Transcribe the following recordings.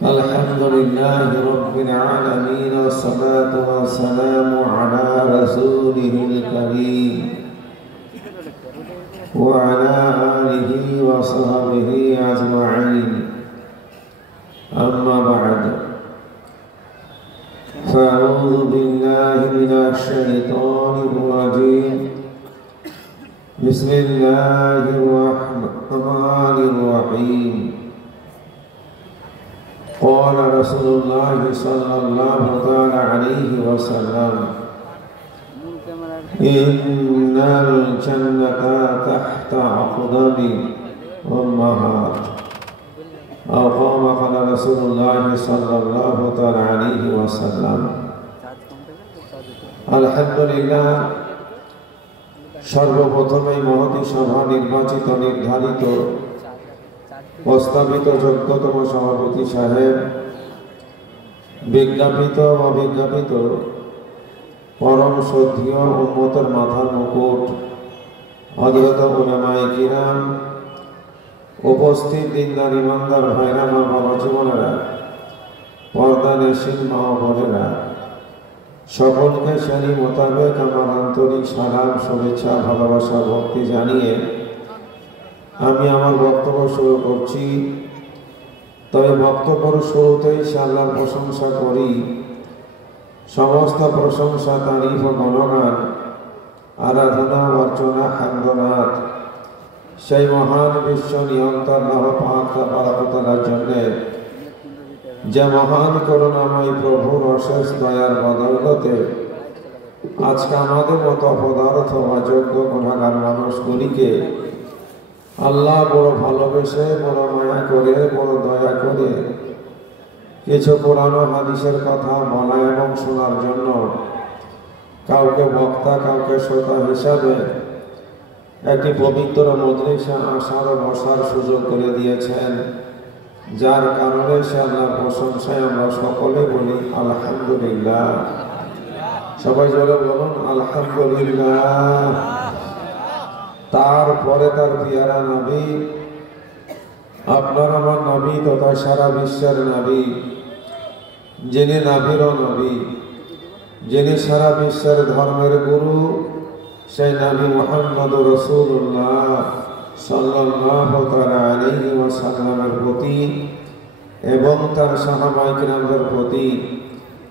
Alhamdulillah Rabbil Alamin wassalatu wassalamu ala rasulihil karim wa ala alihi wa sahbihi ajma'in amma ba'd fa'udhu billahi minash shaitanir rajim Bismillahirrahmanirrahim Qala Rasulullah sallallahu alaihi wasallam Innal jannata tahta aqdami ummahat Aw qala qala Rasulullah sallallahu alaihi wasallam Alhamdulillah সর্বপ্রথমে মহতী সভা নির্বাচিত নির্ধারিত প্রস্তাবিত যোগ্যতম সভাপতি সাহেব বিজ্ঞাপিত অবিজ্ঞাপিত পরম শ্রদ্ধেয় উম্মতের মাথার মুকুট হযরত উলামায়ে কিরাম উপস্থিত দিনদার ইমানদার ভাইরা মা বাবা জীবনেরা পর্দানশীল মা বোনেরা সকলকে শ্রেণী মোতাবেক আমার আন্তরিক সালাম শুভেচ্ছা ভালোবাসা ভক্তি জানিয়ে আমি আমার বক্তব্য শুরু করছি তবে বক্তব্যের শুরুতেই আল্লাহর প্রশংসা করি সমস্ত প্রশংসা তারিফ ও গণগান আরাধনা অর্চনা হামদনাথ সেই মহান বিশ্ব নিয়ন্তা আল্লাহ পাক তাআলার জন্য যে মহান করুণাময় প্রভুর অশেষ দয়ার বদৌলতে আজকে আমাদের মতো অপদার্থ অযোগ্য গুনাহগার মানুষগুলিকে আল্লাহ বড় ভালোবেসে বড় মায়া করে বড় দয়া করে কিছু কোরআন ও হাদিসের কথা বলা এবং শোনার জন্য কাউকে বক্তা কাউকে শ্রোতা হিসাবে একটি পবিত্র মজলিসে আসার ও বসার সুযোগ করে দিয়েছেন যার কারণে সে আল্লাহর প্রশংসায় আমরা সকলে বলি আলহামদুলিল্লাহ সবাই জোরে বলুন আলহামদুলিল্লাহ তারপরে তার পিয়ারা নবী আপনার আমার নবী তথা সারা বিশ্বের নবী যিনি নবীরও নবী যিনি সারা বিশ্বের ধর্মের গুরু সেই নবী মুহাম্মদুর রাসূলুল্লাহ সাল্লাল্লাহু আলাইহি ওয়াসাল্লামের প্রতি এবং তার সাহাবায়ে কিরামদের প্রতি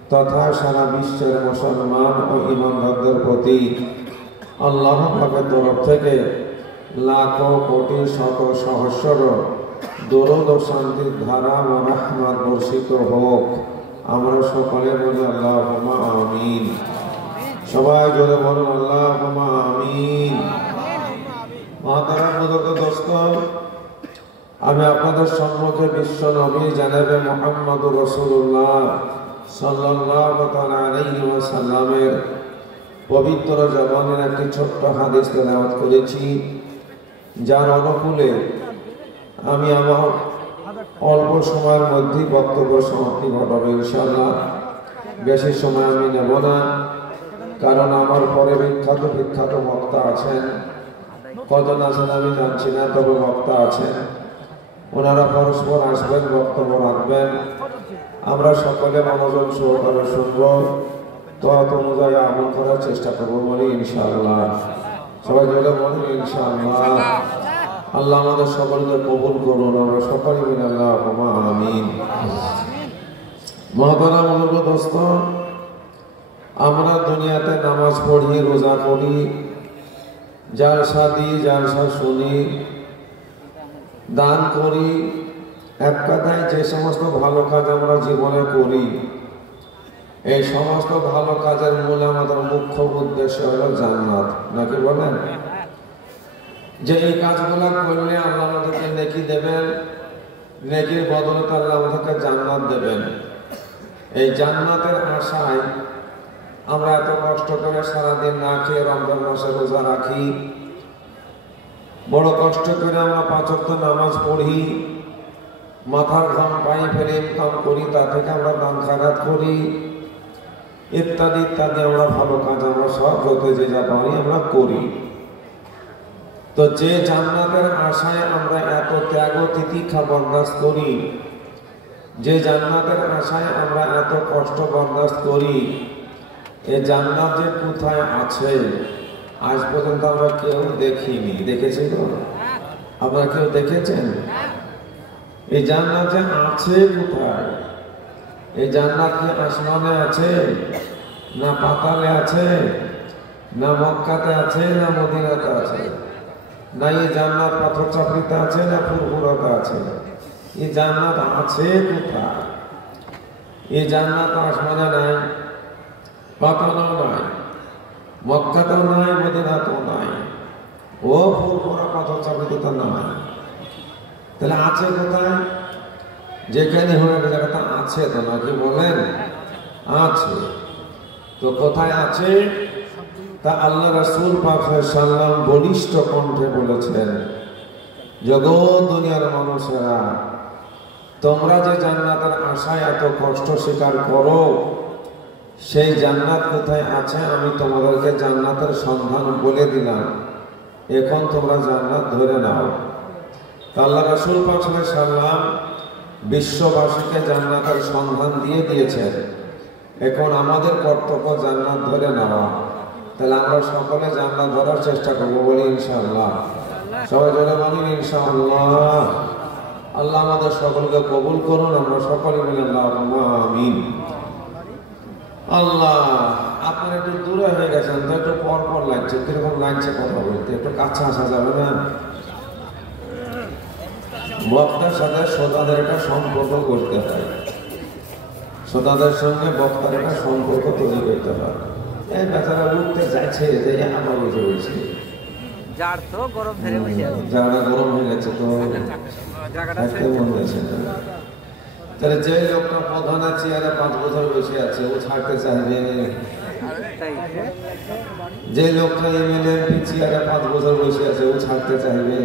তথা সারা বিশ্বের মুসলমান ও ঈমানদারদের প্রতি আল্লাহ পাকের তরফ থেকে লাখো কোটি শত সহস্র দরুদ ও শান্তির ধারা ও রহমত বর্ষিত হোক আমরা সকলে বলি আল্লাহুম্মা আমিন সবাই জোরে বলুন আল্লাহুম্মা আমিন মহতারাম বুজুর্গ দোস্ত আমি আপনাদের সম্মুখে বিশ্ব নবী জনাবে মুহাম্মদুর রাসূলুল্লাহ সাল্লাল্লাহু আলাইহি ওয়াসাল্লামের পবিত্র জবানের একটি ছোট্ট হাদিস তেলাওয়াত করেছি যার অনুকূলে আমি আমার অল্প সময়ের মধ্যে বক্তব্য সমাপ্তি ঘটাবো ইনশাআল্লাহ বেশি সময় আমি নেব না কারণ আমার পরে বিখ্যাত বক্তা আছেন কজন আছেন আমি জানছি না তবে বক্তা আছেন ওনারা পরস্পর আসবেন বক্তব্য রাখবেন আমরা সকলে মনোযোগ সহকারে শুনব তত অনুযায়ী আমল করার চেষ্টা করবো বলি ইনশাআল্লাহ সবাই জোরে বলুন ইনশাআল্লাহ আল্লাহ আমাদের সকলকে কবুল করুন আমরা সকলে মিলে আল্লাহুম্মা আমিন মহতারাম বুজুর্গ দোস্ত আমরা দুনিয়াতে নামাজ পড়ি রোজা করি জালসা দিই জালসা শুনি দান করি এক কথায় যে সমস্ত ভালো কাজ আমরা জীবনে করি এই সমস্ত ভালো কাজের মূল আমাদের মুখ্য উদ্দেশ্য হলো জান্নাত নাকি বলেন যে এই কাজগুলো করলে আল্লাহ আমাদেরকে নেকি দেবেন নেকির বদলে আল্লাহ আমাদেরকে জান্নাত দেবেন এই জান্নাতের আশায় আমরা এত কষ্ট করে সারাদিন না খেয়ে রমজান মাসে রোজা রাখি বড় কষ্ট করে আমরা 5 ওয়াক্ত নামাজ পড়ি মাথার ঘাম পায়ে ফেলে ইনকাম করি তা থেকে আমরা দান খায়রাত করি ইত্যাদি ইত্যাদি আমরা ভালো কাজ আমরা সব যত যে যা পারি আমরা করি। তো যে জান্নাতের আশায় আমরা এত ত্যাগ তিতিক্ষা বরদাস্ত করি, যে জান্নাতের আশায় আমরা এত কষ্ট বরদাস্ত করি, এই জান্নাত যে কোথায় আছে আজ পর্যন্ত আমরা কেউ দেখিনি। দেখেছি তো? আপনারা কেউ দেখেছেন? এই জান্নাত যে আছে কোথায়? এই জান্নাত কি আসমানে আছে, না পাতালে আছে, না মক্কাতে আছে, না মদিনাতে আছে, না এই জান্নাত পাথর চাপড়িতে আছে, না ফুরফুরাতে আছে? এই জান্নাত আছে কোথায়? এই জান্নাত আসমানে নাই, পাতালেও নাই, মক্কাতেও নাই, মদিনাতেও নাই, ও ফুরফুরা পাথর চাপড়িতে তো নাই। তাহলে আছে কোথায়? যেখানে হয়ে জায়গাটা আছে তো নাকি বলেন? আছে। তো কোথায় আছে তা আল্লাহ রাসূল পাক সাল্লাল্লাহু বলিষ্ঠ কণ্ঠে বলেছেন, জগৎ দুনিয়ার মানুষেরা, তোমরা যে জান্নাতের আশায় এত কষ্ট স্বীকার করো, সেই জান্নাত কোথায় আছে আমি তোমাদেরকে জান্নাতের সন্ধান বলে দিলাম, এখন তোমরা জান্নাত ধরে নাও। আল্লাহ রাসূল পাক সাল্লাল্লাহু বিশ্ববাসীকে জান্নাতের সন্ধান দিয়ে দিয়েছেন, এখন আমাদের কর্তব্য জান্নাত ধরে নেওয়া। তাহলে আমরা সকলে জান্নাত ধরার চেষ্টা করবো, বলি ইনশাআল্লাহ। সবাই জোরে বলি ইনশাআল্লাহ। আল্লাহ আমাদের সকলকে কবুল করুন, আমরা সকলে বলি আল্লাহুম্মা আমিন। আল্লাহ, আপনারা একটু দূরে হয়ে গেছেন তো, একটু পর পর লাগছে, কিরকম লাগছে কথা বলতে? একটু কাছে আসা যাবে না? বক্তার সাথে শ্রোতাদের একটা সম্পর্ক করতে হয়, শ্রোতাদের সঙ্গে বক্তার একটা সম্পর্ক তৈরি করতে হয়। এই বেচারা উঠতে যাচ্ছে যে আমার উঠে বলছে, জায়গাটা গরম হয়ে গেছে তো মন গেছে না। তাহলে যে লোকটা প্রধানের চেয়ারে 5 বছর বসে আছে ও ছাড়তে চাইবে? যে লোকটা এমএলএ চেয়ারে 5 বছর বসে আছে ও ছাড়তে চাইবে?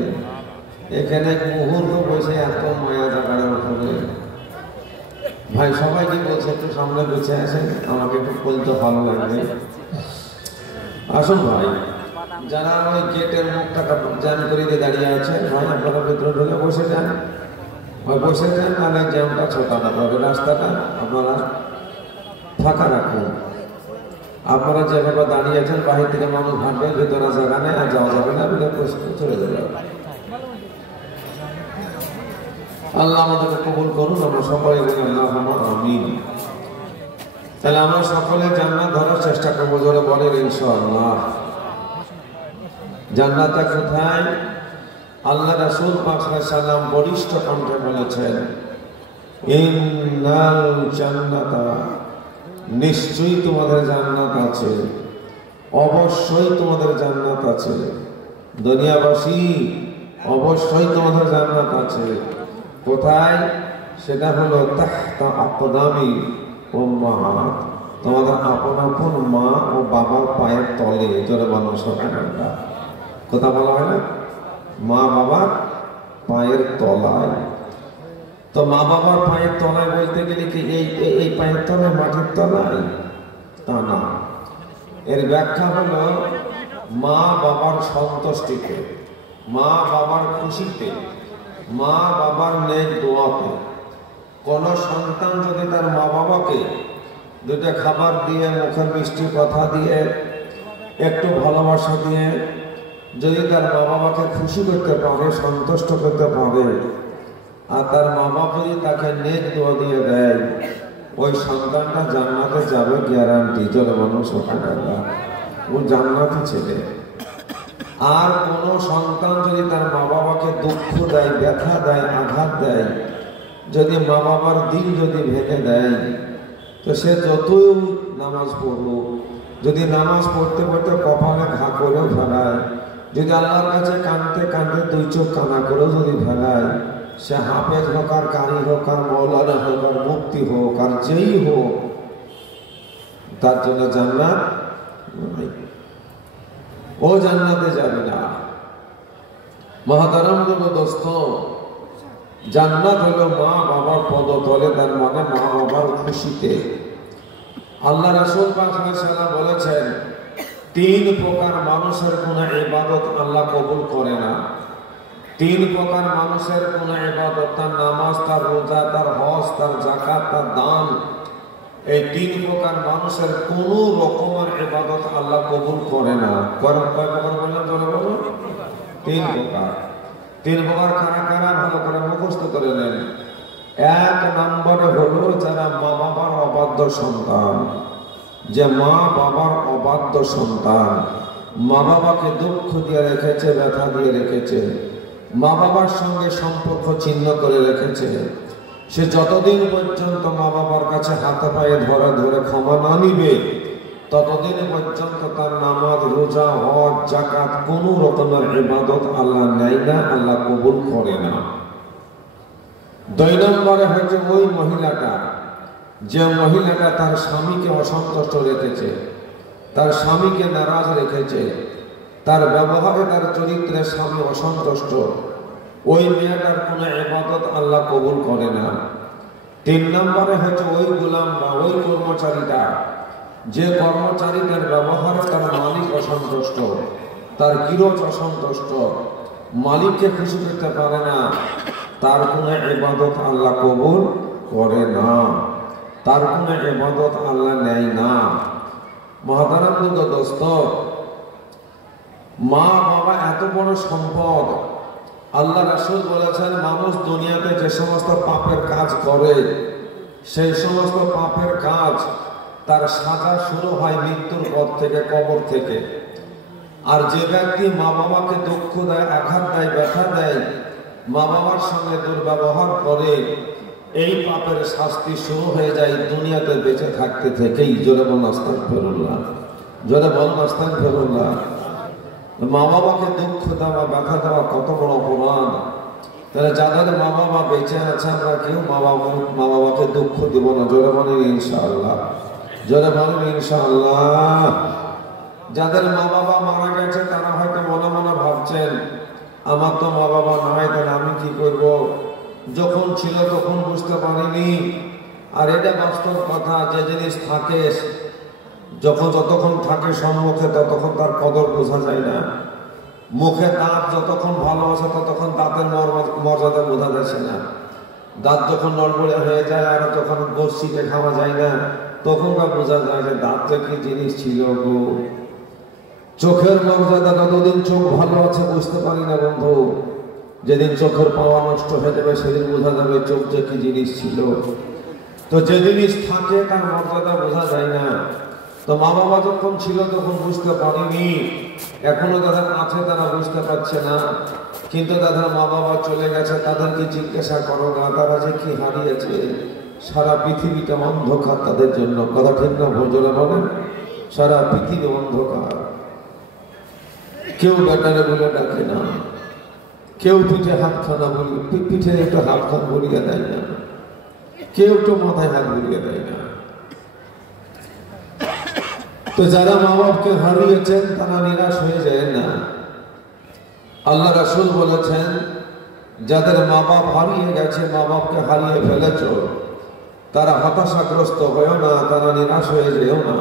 এখানে মুহূর্ত বসে এত মায়া জায়গাটার উপরে। ভাই সবাইকে বলছে একটু সামনে বসে আসেন, আমাকে একটু বলতে ভালো লাগবে। আসুন ভাই, যারা ওই গেটের মুখটা জ্যাম করে দিয়ে দাঁড়িয়ে আছে, ভাই আপনারা ভিতরে ঢুকে বসে যান, বসে যান, নাহলে জ্যামটা ছোটানো হবে, রাস্তাটা আপনারা ফাঁকা রাখুন। আপনারা যেভাবে দাঁড়িয়ে আছেন বাহির থেকে মানুষ হাঁটবে, ভিতরে জায়গা নেই, আর যাওয়া যাবে না, চলে যাবে। আল্লাহ আমাদেরকে কবুল করুন, আমরা সকলে বলি আল্লাহুম্মা আমিন। তাহলে আমরা সকলে জান্নাত ধরার চেষ্টা করবো, জোরে বলেন ইনশাআল্লাহ। জান্নাতটা কোথায়? আল্লাহ রাসূল পাক সাল্লাল্লাহু আলাইহি ওয়াসাল্লাম বলিষ্ঠ কণ্ঠে বলেছেন, ইন্নাল জান্নাতা, নিশ্চয়ই তোমাদের জান্নাত আছে, অবশ্যই তোমাদের জান্নাত আছে। দুনিয়াবাসী, অবশ্যই তোমাদের জান্নাত আছে। কোথায়? সেটা হলো তাহতা আকদামি উম্মাহাত, তোমাদের আপন আপন মা ও বাবার পায়ের তলে। জোরে বলুন সুবহানাল্লাহ। কথা বলা হয় না? মা বাবার পায়ের তলায়। তো মা বাবার পায়ের তলায় বলতে গেলে কি এই পায়ের তলায়, মাটির তলায়? তা না, এর ব্যাখ্যা হলো মা বাবার সন্তুষ্টিতে, মা বাবার খুশিতে, মা বাবার নেক দোয়াতে। কোন সন্তান যদি তার মা বাবাকে দুটো খাবার দিয়ে, মুখের মিষ্টি কথা দিয়ে, একটু ভালোবাসা দিয়ে যদি তার মা বাবাকে খুশি করতে পারে, সন্তুষ্ট করতে পারে, আর তার মা বাবা যদি তাকে নেক দোয়া দিয়ে দেয়, ওই সন্তানটা জান্নাতে যাবে গ্যারান্টি। জোরে বলুন সুবহানাল্লাহ। ও জান্নাতি ছেলে। আর কোন সন্তান যদি তার মা বাবাকে দুঃখ দেয়, ব্যথা দেয়, আঘাত দেয়, যদি মা বাবার দিল যদি ভেঙে দেয়, তো সে যতই নামাজ পড়ুক, যদি নামাজ পড়তে পড়তে কপালে ঘা করেও ফেলায়, যদি আল্লাহর কাছে কাঁদতে কাঁদতে 2 চোখ কানা করেও যদি ফেলায়, সে হাফেজ হোক আর কারি হোক আর মৌলানা হোক আর মুফতি হোক আর যেই হোক, তার জন্য জান্নাত ও জান্নাতে যাবে না। মহতারাম দোস্ত, জান্নাত হলো মা বাবার পদতলে, তার মানে মা বাবার খুশিতে। আল্লাহ রাসূল পাক সাল্লাল্লাহু আলাইহি ওয়াসাল্লাম বলেছেন, তিন প্রকার মানুষের কোনো ইবাদত আল্লাহ কবুল করে না। তিন প্রকার মানুষের কোনো ইবাদত, তার নামাজ, তার রোজা, তার হজ, তার যাকাত, তার দান, এই তিন প্রকার মানুষের কোনো রকমের ইবাদত আল্লাহ কবুল করে না। কয় প্রকার বললাম জোরে বলুন? তিন প্রকার। তিন প্রকার কারা কারা? ভালো করে মুখস্থ করে নেন। এক নম্বরে হলো যারা মা বাবার অবাধ্য সন্তান, যে মা বাবার অবাধ্য সন্তান, মা বাবাকে দুঃখ দিয়ে রেখেছে, ব্যথা দিয়ে রেখেছে, মা বাবার সঙ্গে সম্পর্ক ছিন্ন করে রেখেছে। সে যতদিন পর্যন্ত মা বাবার কাছে হাতে পায়ে ধরে ধরে ক্ষমা না নিবে, ততদিন পর্যন্ত তার নামাজ, রোজা, হজ, যাকাত কোনো রকমের ইবাদত আল্লাহ নেয় না, আল্লাহ কবুল করে না। দুই নম্বরে হচ্ছে ওই মহিলাটা, যে মহিলাটা তার স্বামীকে অসন্তুষ্ট রেখেছে, তার স্বামীকে নারাজ রেখেছে, তার ব্যবহারে, তার চরিত্রে স্বামী অসন্তুষ্ট, ওই মেয়েটার কোনো ইবাদত আল্লাহ কবুল করে না। তিন নম্বরে হচ্ছে ওই গোলাম বা ওই কর্মচারীটা, যে কর্মচারীদের ব্যবহারে তার মালিক অসন্তুষ্ট, তার গৃহস্থ অসন্তুষ্ট, মালিককে খুশি করতে পারে না, তার কোনো ইবাদত আল্লাহ কবুল করে না, তার কোনো ইবাদত আল্লাহ নেয় না। মহতারাম দোস্ত, মা বাবা এত বড় সম্পদ। আল্লাহ রাসূল বলেছেন, মানুষ দুনিয়াতে যে সমস্ত পাপের কাজ করে, সেই সমস্ত পাপের কাজ তার সাজা শুরু হয় মৃত্যুর পর থেকে, কবর থেকে। আর যে ব্যক্তি মা বাবাকে দুঃখ দেয়, আঘাত দেয়, ব্যথা দেয়, মা বাবার সঙ্গে দুর্ব্যবহার করে, এই পাপের শাস্তি শুরু হয়ে যায় দুনিয়াতে বেঁচে থাকতে থেকেই। জোরে বলুন আস্তাগফিরুল্লাহ, জোরে বলুন আস্তাগফিরুল্লাহ। মা বাবাকে দুঃখ দেওয়া, ব্যথা দেওয়া কত বড় অপরাধ। তাহলে যাদের মা বাবা বেঁচে আছে, আমরা কেউ মা বাবাকে দুঃখ দিব না। জোরে বলেন ইনশাআল্লাহ, জোরে বলেন ইনশাআল্লাহ। যাদের মা বাবা মারা গেছে, তারা হয়তো মনে মনে ভাবছেন, আমার তো মা বাবা নাই, তাহলে আমি কি করব? যখন ছিল তখন বুঝতে পারিনি। আর এটা বাস্তব কথা, যে জিনিস থাকে, যতক্ষণ থাকে সম্মুখে, ততক্ষণ তার কদর বোঝা যায় না। মুখে দাঁত যতক্ষণ ভালো আছে, ততক্ষণ দাঁতের মর্যাদা বোঝা যাচ্ছে না। দাঁত যখন নড়বড়ে হয়ে যায় আর তখন বর্ষিতে খাওয়া যায় না, তখন বোঝা যায় যে দাঁতটা কি জিনিস ছিল গো। চোখের মর্যাদা যতদিন চোখ ভালো আছে বুঝতে পারি না বন্ধু, যেদিন চোখের পাওয়া নষ্ট হয়ে যাবে সেদিন বোঝা যাবে চোখ যে কি জিনিস ছিল। তো যে জিনিস থাকে তার মর্যাদা বোঝা যায় না। তো মা বাবা যখন ছিল তখন বুঝতে পারিনি, এখনো যাদের আছে তারা বুঝতে পারছে না। কিন্তু যাদের মা বাবা চলে গেছে তাদেরকে জিজ্ঞাসা করো না, তারা যে কি হারিয়েছে। সারা পৃথিবীটা অন্ধকার তাদের জন্য। কথা ঠিক না ভোজনে বলেন? সারা পৃথিবী অন্ধকার। কেউ বেটারে বলে ডাকে না, কেউ পিঠে হাতখানা বলি, পিঠে একটু হাতখান বলিয়ে দেয় না, কেউ একটু মাথায় হাত বলিয়ে দেয় না। তো যারা মা বাপকে হারিয়েছেন তারা নিরাশ হয়ে যায় না। আল্লাহ রাসূল বলেছেন, যাদের মা বাপ হারিয়ে গেছে, মা বাপকে হারিয়ে ফেলেছ, তারা হতাশাগ্রস্ত হয়েও না, তারা নিরাশ হয়ে যেও না।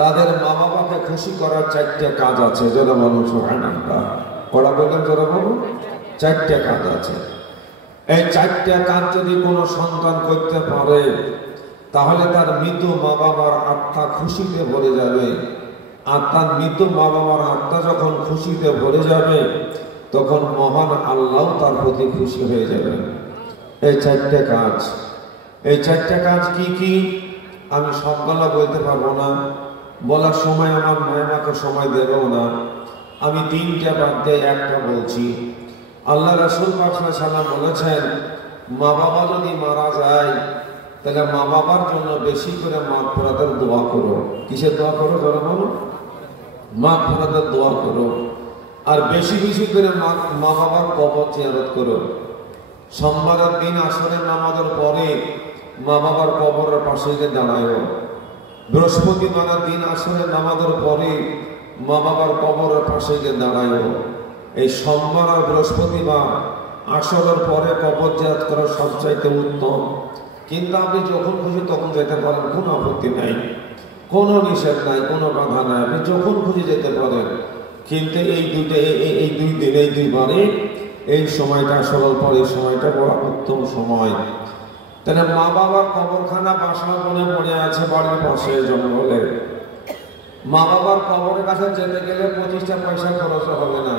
তাদের মা বাবাকে খুশি করার চারটে কাজ আছে। যারা মানুষ সুবহানাল্লাহ পড়া বললেন, যারা বলুন, চারটে কাজ আছে। এই চারটে কাজ যদি কোনো সন্তান করতে পারে, তাহলে তার মৃত মা বাবার আত্মা খুশিতে ভরে যাবে। আর তার মৃত মা বাবার আত্মা যখন খুশিতে ভরে যাবে, তখন মহান আল্লাহ তার প্রতি খুশি হয়ে যাবে। এই চারটে কাজ, এই চারটে কাজ কি কি আমি সবগুলো বলতে পারবো না, বলার সময় আমার মায়েমাকে সময় দেবেও না। আমি তিনটা বাদ দিয়ে একটা বলছি। আল্লাহ রাসূল পাক সাল্লাল্লাহু আলাইহি ওয়াসাল্লাম বলেছেন, মা বাবা যদি মারা যায়, তাহলে মা বাবার জন্য বেশি করে মাগফিরাতের দোয়া করো। কিসের দোয়া করো? যারা বলো, মাগফিরাতের দোয়া করো। আর বেশি বেশি করে মা বাবার কবর জিয়ারত করো। সোমবারের দিন আসরের নামাজের পরে মা বাবার কবরের পাশে গিয়ে দাঁড়ায়ও। বৃহস্পতিবারের দিন আসরের নামাজের পরে মা বাবার কবরের পাশে গিয়ে দাঁড়ায়ও। এই সোমবার আর বৃহস্পতিবার আসরের পরে কবর জিয়ারত করা সবচাইতে উত্তম। কিন্তু আপনি যখন খুশি তখন যেতে পারেন, কোনো আপত্তি নাই, কোনো নিষেধ নাই, কোনো বাধা নাই, আপনি যখন খুশি যেতে পারেন। কিন্তু এই দুই দিন, এই দুইবারে এই সময়টা সরল পর, এই সময়টা বড় উত্তম সময়। তাহলে মা বাবার কবরখানা বাসা বনে পড়ে আছে বাড়ির পাশে জঙ্গলে। মা বাবার কবরের কাছে যেতে গেলে 25টা পয়সা খরচ হবে না।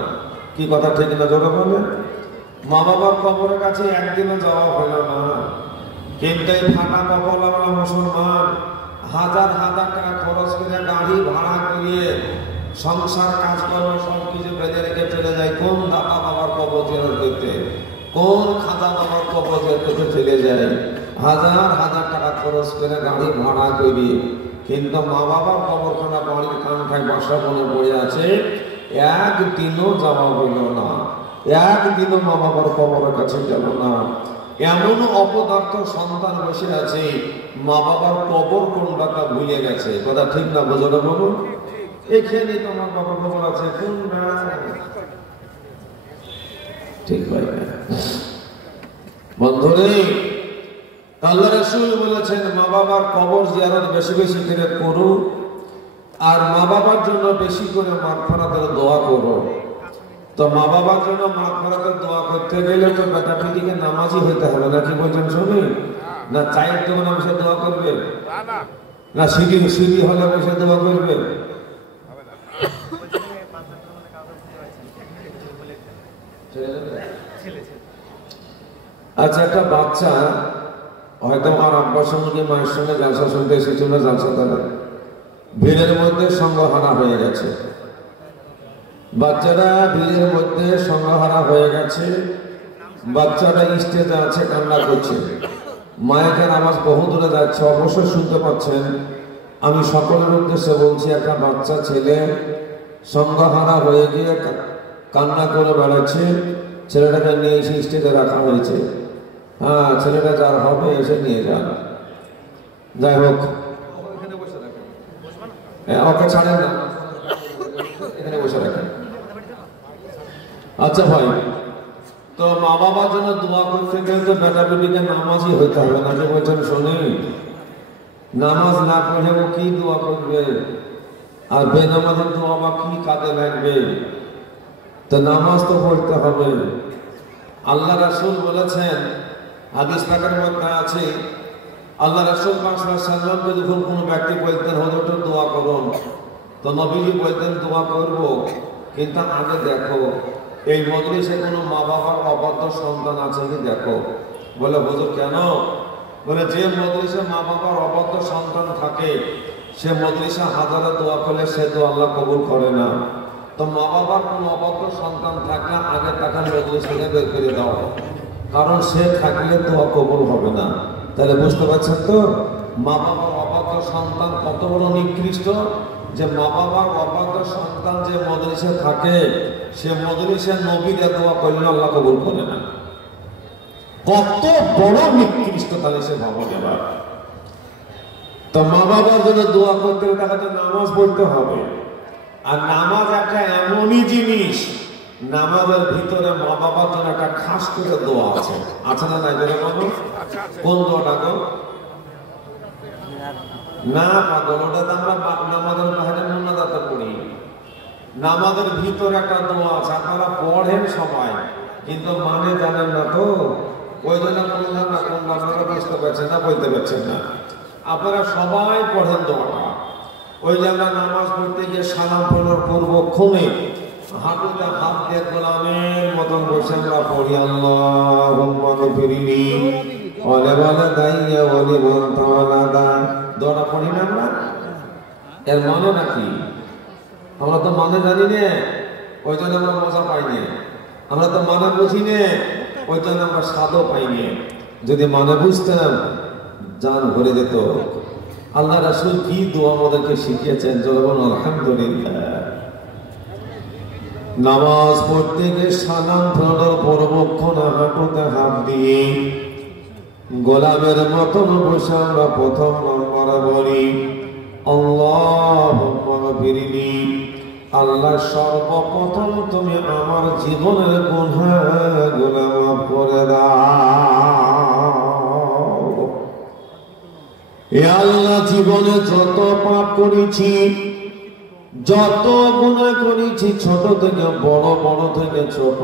কি কথা ঠিক না জোরে বলে? মা বাবার কবরের কাছে একদিনও যাওয়া হলো না। কিন্তু এই ফাটা কপালওয়ালা মুসলমান হাজার হাজার টাকা খরচ করে গাড়ি ভাড়া করিয়ে সংসার কাজকর্ম সব কিছু বেঁধে রেখে চলে যায় কোন দাদা বাবার কবর জিয়ারত করতে, কোন খাজা বাবার কবর জিয়ারত করতে চলে যায় হাজার হাজার টাকা খরচ করে গাড়ি ভাড়া করি। কিন্তু মা বাবার কবরখানা বাড়ির কানঠায় বাসা বনে পড়ে আছে, একদিনও যাওয়া হইল না, একদিনও মা বাবার কবরের কাছে গেল না। এমন অপদার্থ সন্তান বসে আছে, মা বাবার কবর কোনটা ভুলে গেছে। কথা ঠিক না বোঝানো বলুন? এখানে তোমার বাবার কবর আছে, কোন না ঠিক ভাই বন্ধুরে, আল্লাহ রাসূল বলেছেন মা বাবার কবর জিয়ারত বেশি বেশি করে করো, আর মা বাবার জন্য বেশি করে মাগফিরাতের দোয়া করো। তো মা বাবার জন্য মাগফিরাতের দোয়া করতে গেলে তো বেটা পিটিকে নামাজি হতে হবে, না কি বলছেন শুনি? না চায়ের দোকানে বসে দোয়া করবে, না সিঁড়ি হলে বসে দোয়া করবে? আচ্ছা, একটা বাচ্চা হয়তো আমার আব্বার সঙ্গে মায়ের সঙ্গে জালসা শুনতে এসেছিল, জালসা তারা ভিড়ের মধ্যে সঙ্গহারা হয়ে গেছে। বাচ্চারা ভিড়ের মধ্যে সঙ্গহারা হয়ে গেছে, বাচ্চারা স্টেজে আছে, কান্না করছে, মায়ের আওয়াজ বহু দূরে যাচ্ছে, অবশ্যই শুনতে পাচ্ছেন। আমি সকলের উদ্দেশ্যে বলছি, একটা বাচ্চা ছেলে সঙ্গহারা হয়ে গিয়ে কান্না করে বেড়াচ্ছে, ছেলেটাকে নিয়ে এসে স্টেজে রাখা হয়েছে। হ্যাঁ, ছেলেটা যার হবে এসে নিয়ে যান। যাই হোক, ওকে ছাড়েন না, এখানে বসে রাখেন। আচ্ছা ভাই, তো মা বাবার জন্য দোয়া করতে গেলে তো বেটা বেটিকে নামাজই হইতে হবে, নাকি বলছেন শুনি? নামাজ না পড়ে ও কি দোয়া করবে? আর বেনামাজের দোয়া বা কি কাজে লাগবে? তো নামাজ তো পড়তে হবে। আল্লাহ রাসূল বলেছেন, হাদিস পাকের মধ্যে আছে, আল্লাহ রাসূল সাল্লাল্লাহু আলাইহি ওয়াসাল্লামকে যখন কোনো ব্যক্তি বলতেন হুজুর দোয়া করুন, তো নবীজি বলতেন দোয়া করব, কিন্তু আগে দেখো এই মজলিসে কোনো মা বাবার অবাধ্য সন্তান আছে কি দেখো। বলে হুজুর কেন? বলে যে মজলিসে মা বাবার অবাধ্য সন্তান থাকে সে মজলিসে হাজারে দোয়া করলে সে তো আল্লাহ কবুল করে না। তো মা বাবার কোনো অবাধ্য সন্তান থাকলে আগে তাকে মজলিস থেকে বের করে দাও, কারণ সে থাকলে দোয়া কবুল হবে না। তাহলে বুঝতে পারছেন তো মা বাবার অবাধ্য সন্তান কত বড় নিকৃষ্ট, যে মা বাবার অবাধ্য সন্তান যে মজলিসে থাকে সে মজলিসে নবীর দোয়া করলে আল্লাহ কবুল করে না। কত বড় নিকৃষ্ট, তাহলে সে ভাবনে এবার। তো মা বাবার জন্য দোয়া করতে গেলে তাকে নামাজ পড়তে হবে। আর নামাজ একটা এমনই জিনিস, নামাজের ভিতরে মা বাবার জন্য একটা খাস করে দোয়া আছে, আছে না নাই? কোন দোয়াটা গো? না পাগল, ওটা তো আমরা নামাজের বাইরে মোনাজাতে পড়ি। নামাজের ভিতরে একটা দোয়া আছে, আপনারা পড়েন সবাই, কিন্তু মানে জানেন না তো, ওই জন্য বললাম না কোন আপনারা বুঝতে পারছেন না, বলতে পারছেন না। আপনারা সবাই পড়েন দোয়াটা। ওই জায়গায় নামাজ পড়তে গিয়ে সালাম পড়ার পূর্বক্ষণে হাঁটুতে হাত দিয়ে গোলামের মতন বসে আমরা পড়ি, আল্লাহুম্মা গফিরলি ওয়া লিওয়ালিদাইয়া ওয়া লিমান তাওয়ালাদা। দোয়াটা পড়ি না আমরা? এর মানে নাকি? আমরা তো মানে জানি না, ওই জন্য আমরা মজা পাইনি। আমরা তো মানে বুঝি না, ওই জন্য আমরা স্বাদও পাইনি। যদি মানে বুঝতাম জান ভরে যেত। আল্লাহ রাসূল কি দোয়া আমাদেরকে শিখিয়েছেন, জনগণ আলহামদুলিল্লাহ। নামাজ পড়তে গিয়ে সালাম ফেরানোর পরবক্ষণে হাঁটুতে হাত দিয়ে গোলামের মতন বসে আমরা প্রথম নম্বরে বলি আল্লাহুম্মা গফিরলি, আল্লাহ সর্বপ্রথম তুমি আমার জীবনের গুনাহগুলো মাফ করে দাও। এ আল্লাহ, জীবনে যত পাপ করেছি, যত গুনাহ করেছি, ছোট থেকে বড়, বড় থেকে ছোট,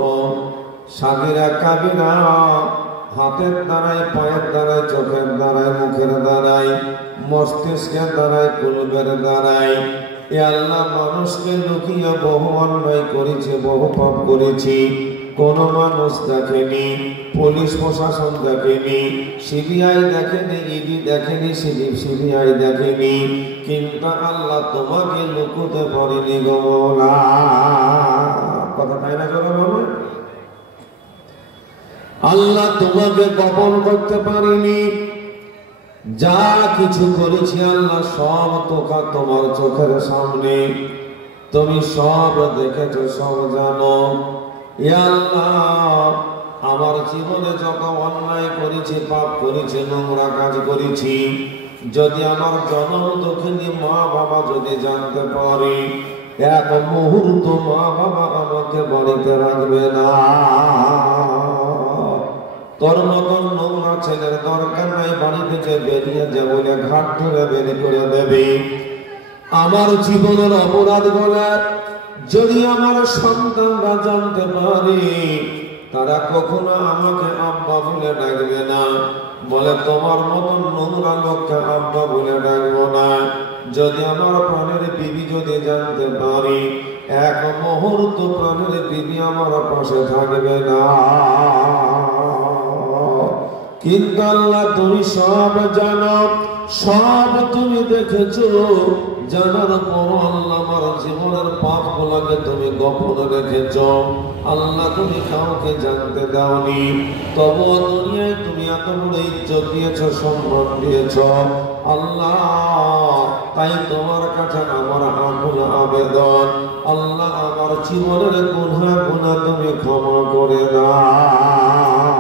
সাগিরা কাবিরা, হাতের দ্বারাই, পায়ের দ্বারাই, চোখের দ্বারাই, মুখের দ্বারাই, মস্তিষ্কের দ্বারাই, কুলবের দ্বারাই, এ আল্লাহ, মানুষকে লুকিয়ে বহু অন্যায় করেছি, বহু পাপ করেছি। কোন মানুষ দেখেনি, পুলিশ প্রশাসন দেখেনি, সিবিআই দেখেনি, ইডি দেখেনি, সিবিআই দেখেনি, কিন্তু আল্লাহ তোমাকে লুকোতে পারেনি গো মওলা। কথা তাই না জোরে বলুন? আল্লাহ তোমাকে গোপন করতে পারিনি। যা কিছু করেছি আল্লাহ সব তোমার চোখের সামনে, তুমি সব দেখেছো, সব জানো। এ আল্লাহ, আমার জীবনে যত অন্যায় করেছি, পাপ করেছি, নোংরা কাজ করেছি, যদি আমার জন্ম দুঃখিনী মা বাবা যদি জানতে পারে, এক মুহূর্ত মা বাবা আমাকে বাড়িতে রাখবে না। তোর মতন নোংরা ছেলের দরকার নাই, বাড়ি থেকে বেরিয়ে যে বলে ঘাট ধরে বের করে দেবে। আমার জীবনের অপরাধ বলে যদি আমার সন্তানরা জানতে পারে, তারা কখনো আমাকে আব্বা বলে ডাকবে না, বলে তোমার মতন নোংরা লোককে আব্বা বলে ডাকবো না। যদি আমার প্রাণের বিবি যদি জানতে পারি, এক মুহূর্ত প্রাণের বিবি আমার পাশে থাকবে না। কিন্তু আল্লাহ, তুমি সব জানো, সব তুমি দেখেছো। জানার পর আল্লাহ আমার জীবনের পাপ গুলাকে তুমি গোপন রেখেছ। আল্লাহ, তুমি কাউকে জানতে দাওনি, তবুও দুনিয়ায় তুমি এত বড় ইজ্জত দিয়েছ, সম্মান দিয়েছ। আল্লাহ, তাই তোমার কাছে আমার আকুল আবেদন, আল্লাহ, আমার জীবনের গুনাহ তুমি ক্ষমা করে দাও।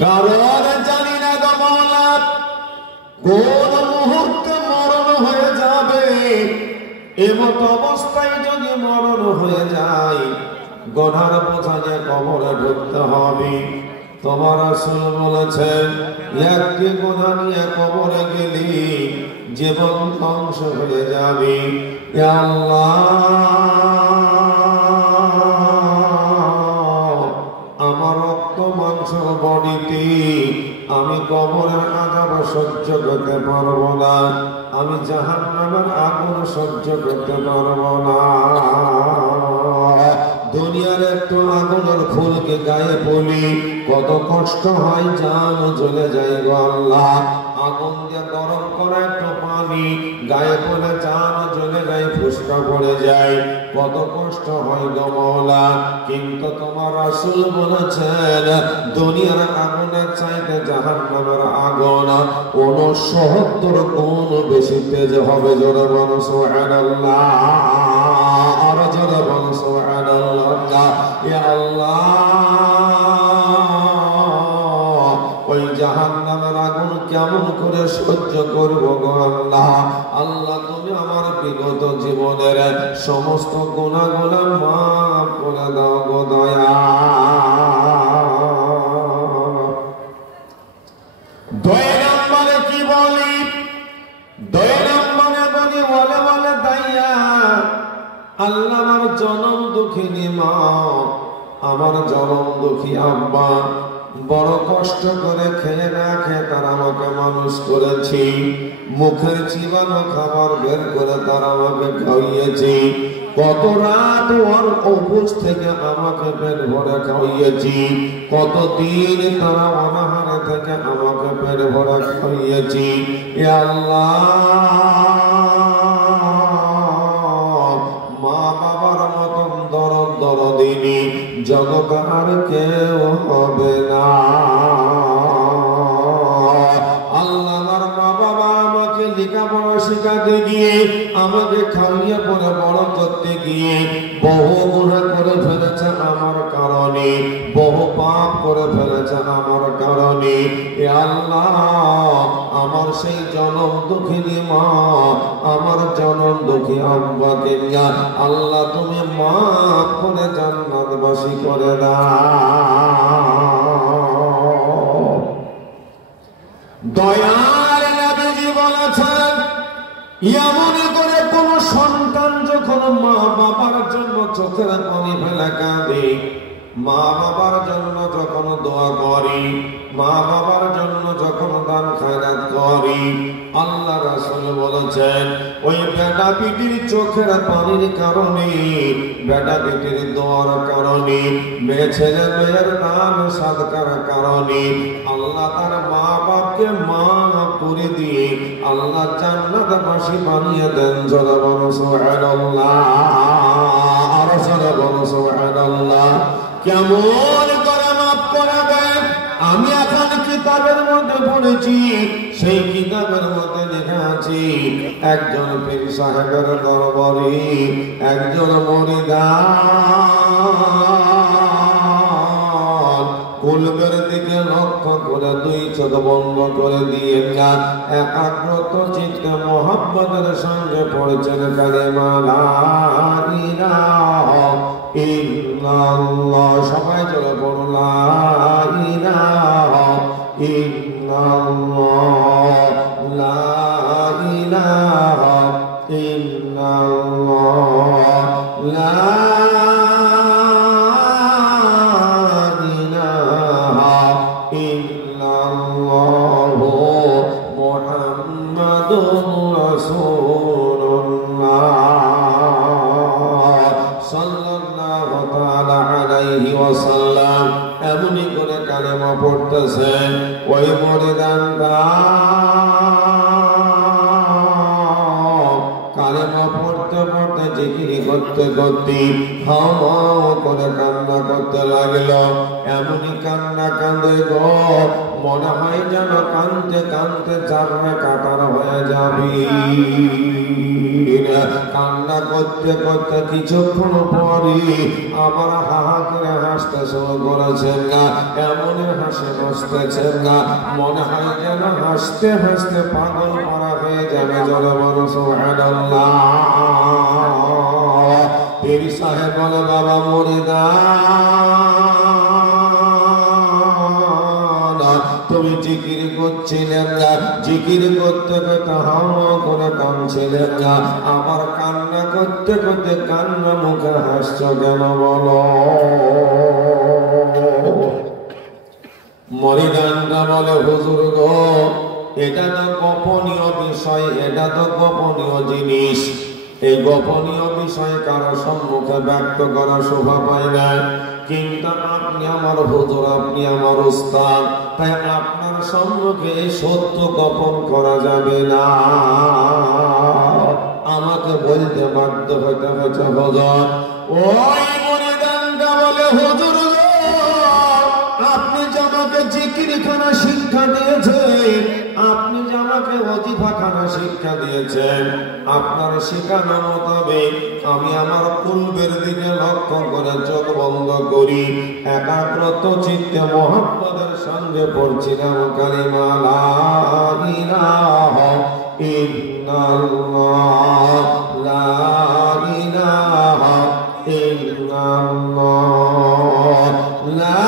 কারণ জানি না গো মওলা, কোন মুহূর্তে মরণ হয়ে যাবে। এমত অবস্থায় যদি মরণ হয়ে যায়, গনার বোঝা নিয়ে কবরে ঢুকতে হবে। তোমার রাসূল বলেছেন, একটি গুনাহ নিয়ে কবরে গেলি জীবন ধ্বংস হয়ে যাবে। ইয়া আল্লাহ, আমার রক্ত মাংস বডিতে আমি কবরের আযাব সহ্য করতে পারবো না, আমি জাহান্নামের আগুন সহ্য করতে পারবো না। দুনিয়ার একটু আগুনের ফুলকে গায়ে বলি কত কষ্ট হয়, জান চলে যায় গো আল্লাহ। আগুন দিয়ে গরম করা একটু পানি গায়ে পড়ে জান চলে যায়, ফুসকা পড়ে যায়, কত কষ্ট হয় গো মওলা। কিন্তু তোমার রাসূল বলেছেন, দুনিয়ার আগুনের চাইতে জাহান্নামের আগুন 69 গুণ বেশি তেজ হবে। জোরে বলো সুবহানাল্লাহ, আর জোরে বলো সুবহানাল্লাহ। ইয়া আল্লাহ, ওই জাহান্নামের আগুন কেমন করে সহ্য করবো গো আল্লাহ। আল্লাহ, তুমি আমার বিগত জীবনের সমস্ত গুনাহগুলো মাফ করে দাও গো দয়া। দুই নম্বরে কি বলি? দুই নম্বরে বলি, বলে বলে দাইয়া আল্লাহ, আমার জনম দুঃখিনী মা, আমার জনম দুঃখী আব্বা বড় কষ্ট করে খেয়ে না খেয়ে তারা আমাকে মানুষ করেছি, মুখের চিবানো খাবার বের করে তারা আমাকে খাইয়েছি, কত রাত ওর অবুঝ থেকে আমাকে পেট ভরে খাইয়েছি, কত দিন তারা অনাহারে থেকে আমাকে পেট ভরে খাইয়েছি। এ আল্লাহ, মা বাবার মতন দরদিনী জগৎ আর কেউ হবে না। আল্লাহ, আমার মা বাবা আমাকে লেখাপড়া শেখাতে গিয়ে, আমাকে খাইয়ে পরে বড় করতে গিয়ে বহু গুনাহ করে ফেলেছে আমার কারণে, বহু পাপ করে ফেলেছে আমার কারণে। এ আল্লাহ, আমার সেই জনম দুঃখিনী মা, আমার জনম দুঃখী আব্বাকে নিয়ে আল্লাহ তুমি মাফ করে জান্নাতবাসী করে দাও। দয়ার নবীজি বলেছেন, এমন করে কোন সন্তান যখন মা বাবার জন্য চোখের পানি ফেলে কাঁদে, মা বাবার জন্য যখন দোয়া করি, মা বাবার জন্য যখন দান খয়রাত করি, আল্লাহ রাসূল বলেছেন ওই বেটা বিটির চোখের পানির কারণে, বেটা বিটির দোয়ার কারণে, মেয়ে ছেলে মেয়ের দান সাদকার কারণে আল্লাহ তার মা বাপকে মাফ করে দিয়ে আল্লাহ জান্নাতবাসী বানিয়ে দেন। জোরে বলো সুবহানাল্লাহ, আর জোরে বলো সুবহানাল্লাহ। কেমন করে মাফ করাবেন? আমি এখন কিতাবের মধ্যে পড়েছি, সেই কিতাবের মধ্যে লেখা আছে একজন পীর সাহেবের দরবারে একজন মুরিদান কলবের দিকে লক্ষ্য করে দুই চোখ বন্ধ করে দিয়ে একাগ্রত চিত্তে মুহাম্মদের সঙ্গে পড়েছেন কালেমা লা ইলাহা ইল্লাল্লাহ। সবাই চলে পড়ো লা ইলাহা ইল্লাল্লাহ, লা ইলাহা ইল্লাল্লাহ, লা ইলাহা ইল্লাল্লাহ মুহাম্মাদুর রাসূলুল্লাহ সাল্লাল্লাহু তাআলা আলাইহি ওয়াসাল্লাম। এমনি করে কালেমা পড়তেছেন ওই মুরিদানটা, কালেমা পড়তে পড়তে জিকিরি করতে করতে হাওয়া করে কান্না করতে লাগলো। এমনি কান্না কাঁদে গো, মনে হয় যেন কাঁদতে কাঁদতে চারটা কাটার হয়ে যাবে। কান্না করতে করতে কিছুক্ষণ পরে আবার হাহা করে হাসতে শুরু করেছেন না। এমন হাসে বসতেছেন না, মনে হয় যেন হাসতে হাসতে পাগল করা হয়ে যাবে। জোরে বলো সুবহানাল্লাহ। পীর সাহেব বলে, বাবা মুরিদান তুমি জিকির করছিলেন না, জিকির করতে করতে হাওয়া করে কাঁদছিলেন না, আবার কান্না করতে করতে কান্না মুখে হাসছ কেন বলো? মুরিদানটা বলে, হুজুর গো, এটা তো গোপনীয় বিষয়, এটা তো গোপনীয় জিনিস, এই গোপনীয় বিষয় কারো সম্মুখে ব্যক্ত করা শোভা পায় না। কিন্তু আপনি আমার হুজুর, আপনি আমার উস্তাদ, তাই আপনার সম্মুখে এই সত্য গোপন করা যাবে না। আমাকে বলতে বাধ্য হতে হয়েছে হুজুর। ওই মুরিদানটা বলে, হুজুর আপনি যে আমাকে জিকিরখানা শিক্ষা দিয়েছেন, আপনি যে আমাকে ওজিফাখানা শিক্ষা দিয়েছেন, আপনার শেখানো মোতাবেক আমি আমার কলবের দিকে লক্ষ্য করে চোখ বন্ধ করি, একাগ্রত চিত্তে মুহাম্মদের সঙ্গে পড়ছিলাম কালিমা লা ইলাহা ইল্লাল্লাহ, লা ইলাহা ইল্লাল্লাহ, লা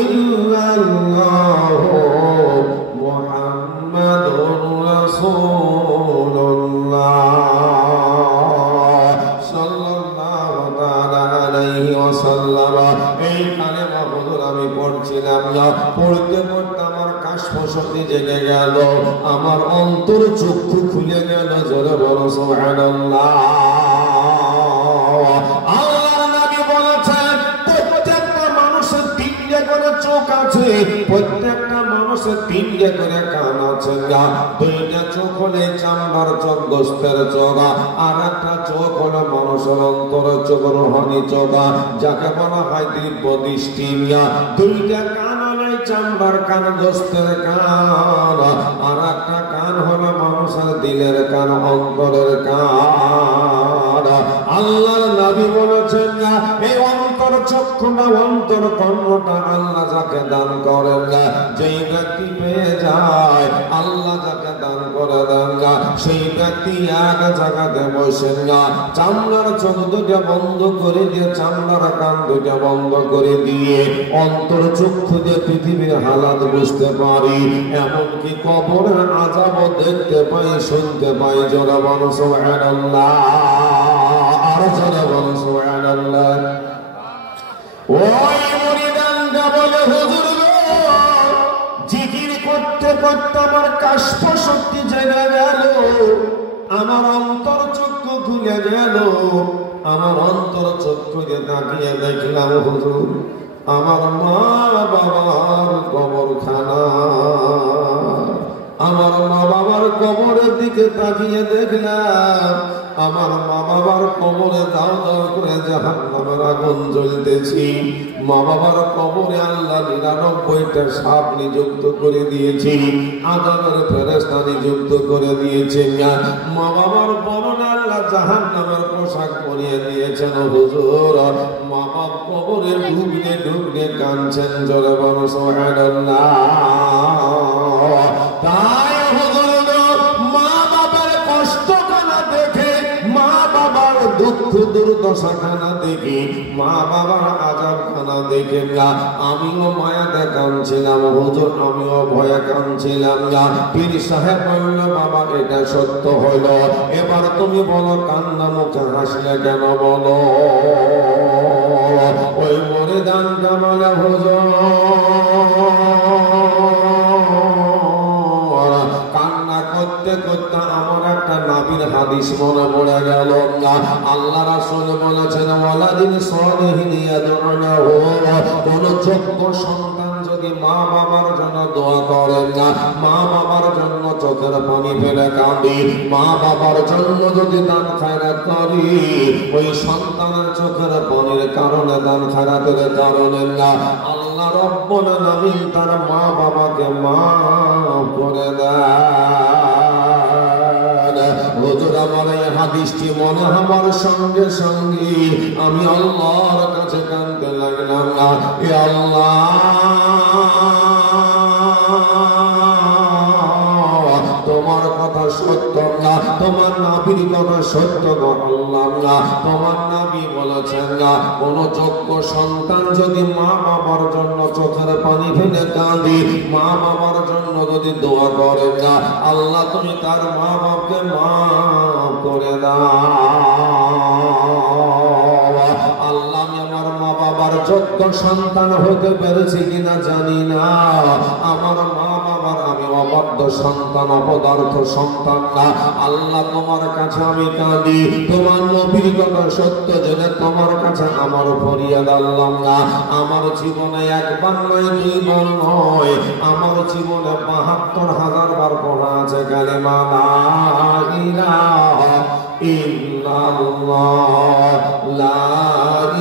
ইল্লাল্লাহু মুহাম্মাদুর রাসূলুল্লাহ সাল্লাল্লাহু তাআলা আলাইহি ওয়াসাল্লাম। এই কালেমা হুজুর আমি পড়ছিলাম না, পড়তে পড়তে আমার কাশফশক্তি জেগে গেল, আমার অন্তর চক্ষু খুলে গেল। জোরে বলো সুবহানাল্লাহ। চোখ আছে, প্রত্যেকটা মানুষের তিনটে করে কান আছে, দুইটা চোখ হলে চামড়ার চোখ, গোস্তের চোখ, আর একটা চোখ হলো মানুষের অন্তরের চোখ, রোহানি চোখ, যাকে বলা হয় দিব্য দৃষ্টি। দুইটা কান হলে চামড়ার কান, গোস্তের কান, আর একটা কান হলো মানুষের দিলের কান, অন্তরের কান। আল্লাহর নবী বলেছেন না, এই অন্তর চক্ষু না, অন্তর কর্ণটা আল্লাহ যাকে দান করেন না, যেই ব্যক্তি পেয়ে যায়, আল্লাহ যাকে দান করে দেন না, সেই ব্যক্তি এক জায়গাতে বসেন না, চামড়ার চোখ দুটা বন্ধ করে দিয়ে, চামড়ার কান দুটা বন্ধ করে দিয়ে অন্তর চক্ষু দিয়ে পৃথিবীর হালাত বুঝতে পারি, এমনকি কবরের আযাবও দেখতে পাই, শুনতে পাই। জোরে বলো সুবহানাল্লাহ, আর জোরে বলো সুবহানাল্লাহ। ওই মুরিদানরা বলে, হুজুর জিকির করতে করতে আমার কাশফ শক্তি জেগে গেল, আমার অন্তর চক্ষু খুলে গেল, আমার অন্তর চক্ষু দিয়ে তাকিয়ে দেখলাম হুজুর আমার মা বাবার কবরখানা, আমার মা বাবার কবরের দিকে তাকিয়ে দেখলাম আমার মা বাবার কবরে দাও দাও করে জাহান্নামের আগুন জ্বলতেছি। মা বাবার কবরে আল্লাহ 99টা সাপ নিযুক্ত করে দিয়েছি, আযাবের ফেরেশতা নিযুক্ত করে দিয়েছে। মা বাবার পরনে আল্লাহ জাহান্নামের পোশাক পরিয়ে দিয়েছেন। হুজুর মা বাপ কবরে ডুবনে ডুবনে কাঁদছেন। জোরে বলো সুবহানাল্লাহ। তাই হুজুর মা বাবার কষ্টখানা দেখে, মা বাবার দুঃখ দুর্দশাখানা দেখে, মা বাবার আযাবখানা দেখে আমিও মায়াতে কাঁদছিলাম হুজুর, আমিও ভয়ে কাঁদছিলাম। পীর সাহেব বলল, বাবা এটা সত্য হইল, এবার তুমি বলো কান্না মুখে হাসলে কেন বলো? ওই মুরিদানটা বলে, হুজুর করতে করতে আমার একটা নবীর হাদিস মনে পড়ে গেল। আল্লাহ রাসূল বলেছেন, ওয়ালাদিন সালিহিন ইয়াদউনাহু, কোন যোগ্য সন্তান যদি মা বাবার জন্য দোয়া করে, মা বাবার জন্য চোখের পানি ফেলে কাঁদে, মা বাবার জন্য যদি দান খায়রাত করি, ওই সন্তানের চোখের পানির কারণে, দান খায়রাতের কারণে আল্লাহ রব্বুল আলামিন তার মা বাবাকে মাফ করে দেয়। হুজুর আমার এই হাদিসটি মনে হবার সঙ্গে সঙ্গে আমি আল্লাহর কাছে কাঁদতে লাগলাম, এ আল্লাহ তোমার কথা সত্য না, তোমার নবীর কথা সত্য গো আল্লাহ। তোমার নবী বলেছেন না, কোন যোগ্য সন্তান যদি মা বাবার জন্য চোখের পানি ফেলে কাঁদে, মা বাবার জন্য যদি দোয়া করে না, আল্লাহ তুমি তার মা বাবাকে মাফ করে দাও। আল্লাহ আমি আমার মা বাবার যোগ্য সন্তান হতে পেরেছি কিনা জানি না, আমার মা বাবার আমি অবাধ্য সন্তান, অপদার্থ সন্তান না। আল্লাহ তোমার কাছে আমি কাঁদি, তোমার নবীর কথা সত্য জেনে তোমার কাছে আমার ফরিয়াদ আল্লাহ না। আমার জীবনে একবার নয়, দুইবার নয়, আমার জীবনে ৭২,০০০ বার পড়া আছে কালেমা লা ইলাহা ইল্লাল্লাহ, লা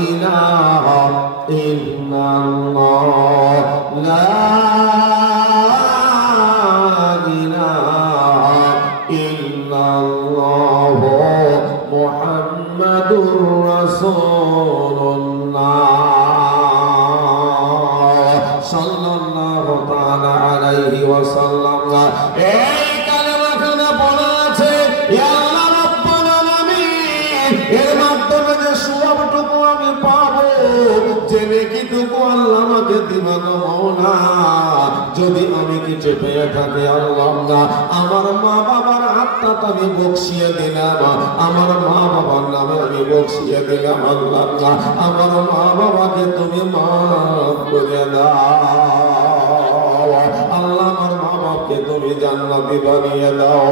ইলাহা ইল্লাল্লাহ, লা মুহাম্মাদুর রাসূলুল্লাহ সাল্লাল্লাহু তাআলা আলাইহি ওয়াসাল্লাম। এই কালেমাখানা বলা আছে, ইয়া আল্লাহ রাব্বুল আলামিন, এর মাধ্যমে যে সওয়াবটুকু আমি পাবো, যে নেকিটুকু আল্লাহ আমাকে দিবা গো মাওলা, যদি আমি কিছু পেয়ে থাকি আল্লাহ, আমার মা বাবার আত্মাটা আমি বকশিয়ে দিলাম, আমার মা বাবার নামে আমি বকশিয়ে দিলাম আল্লাহ, আমার মা বাবাকে তুমি মাফ করে দাও আল্লাহ, আমার মা বাবাকে তুমি জান্নাতি বানিয়ে দাও।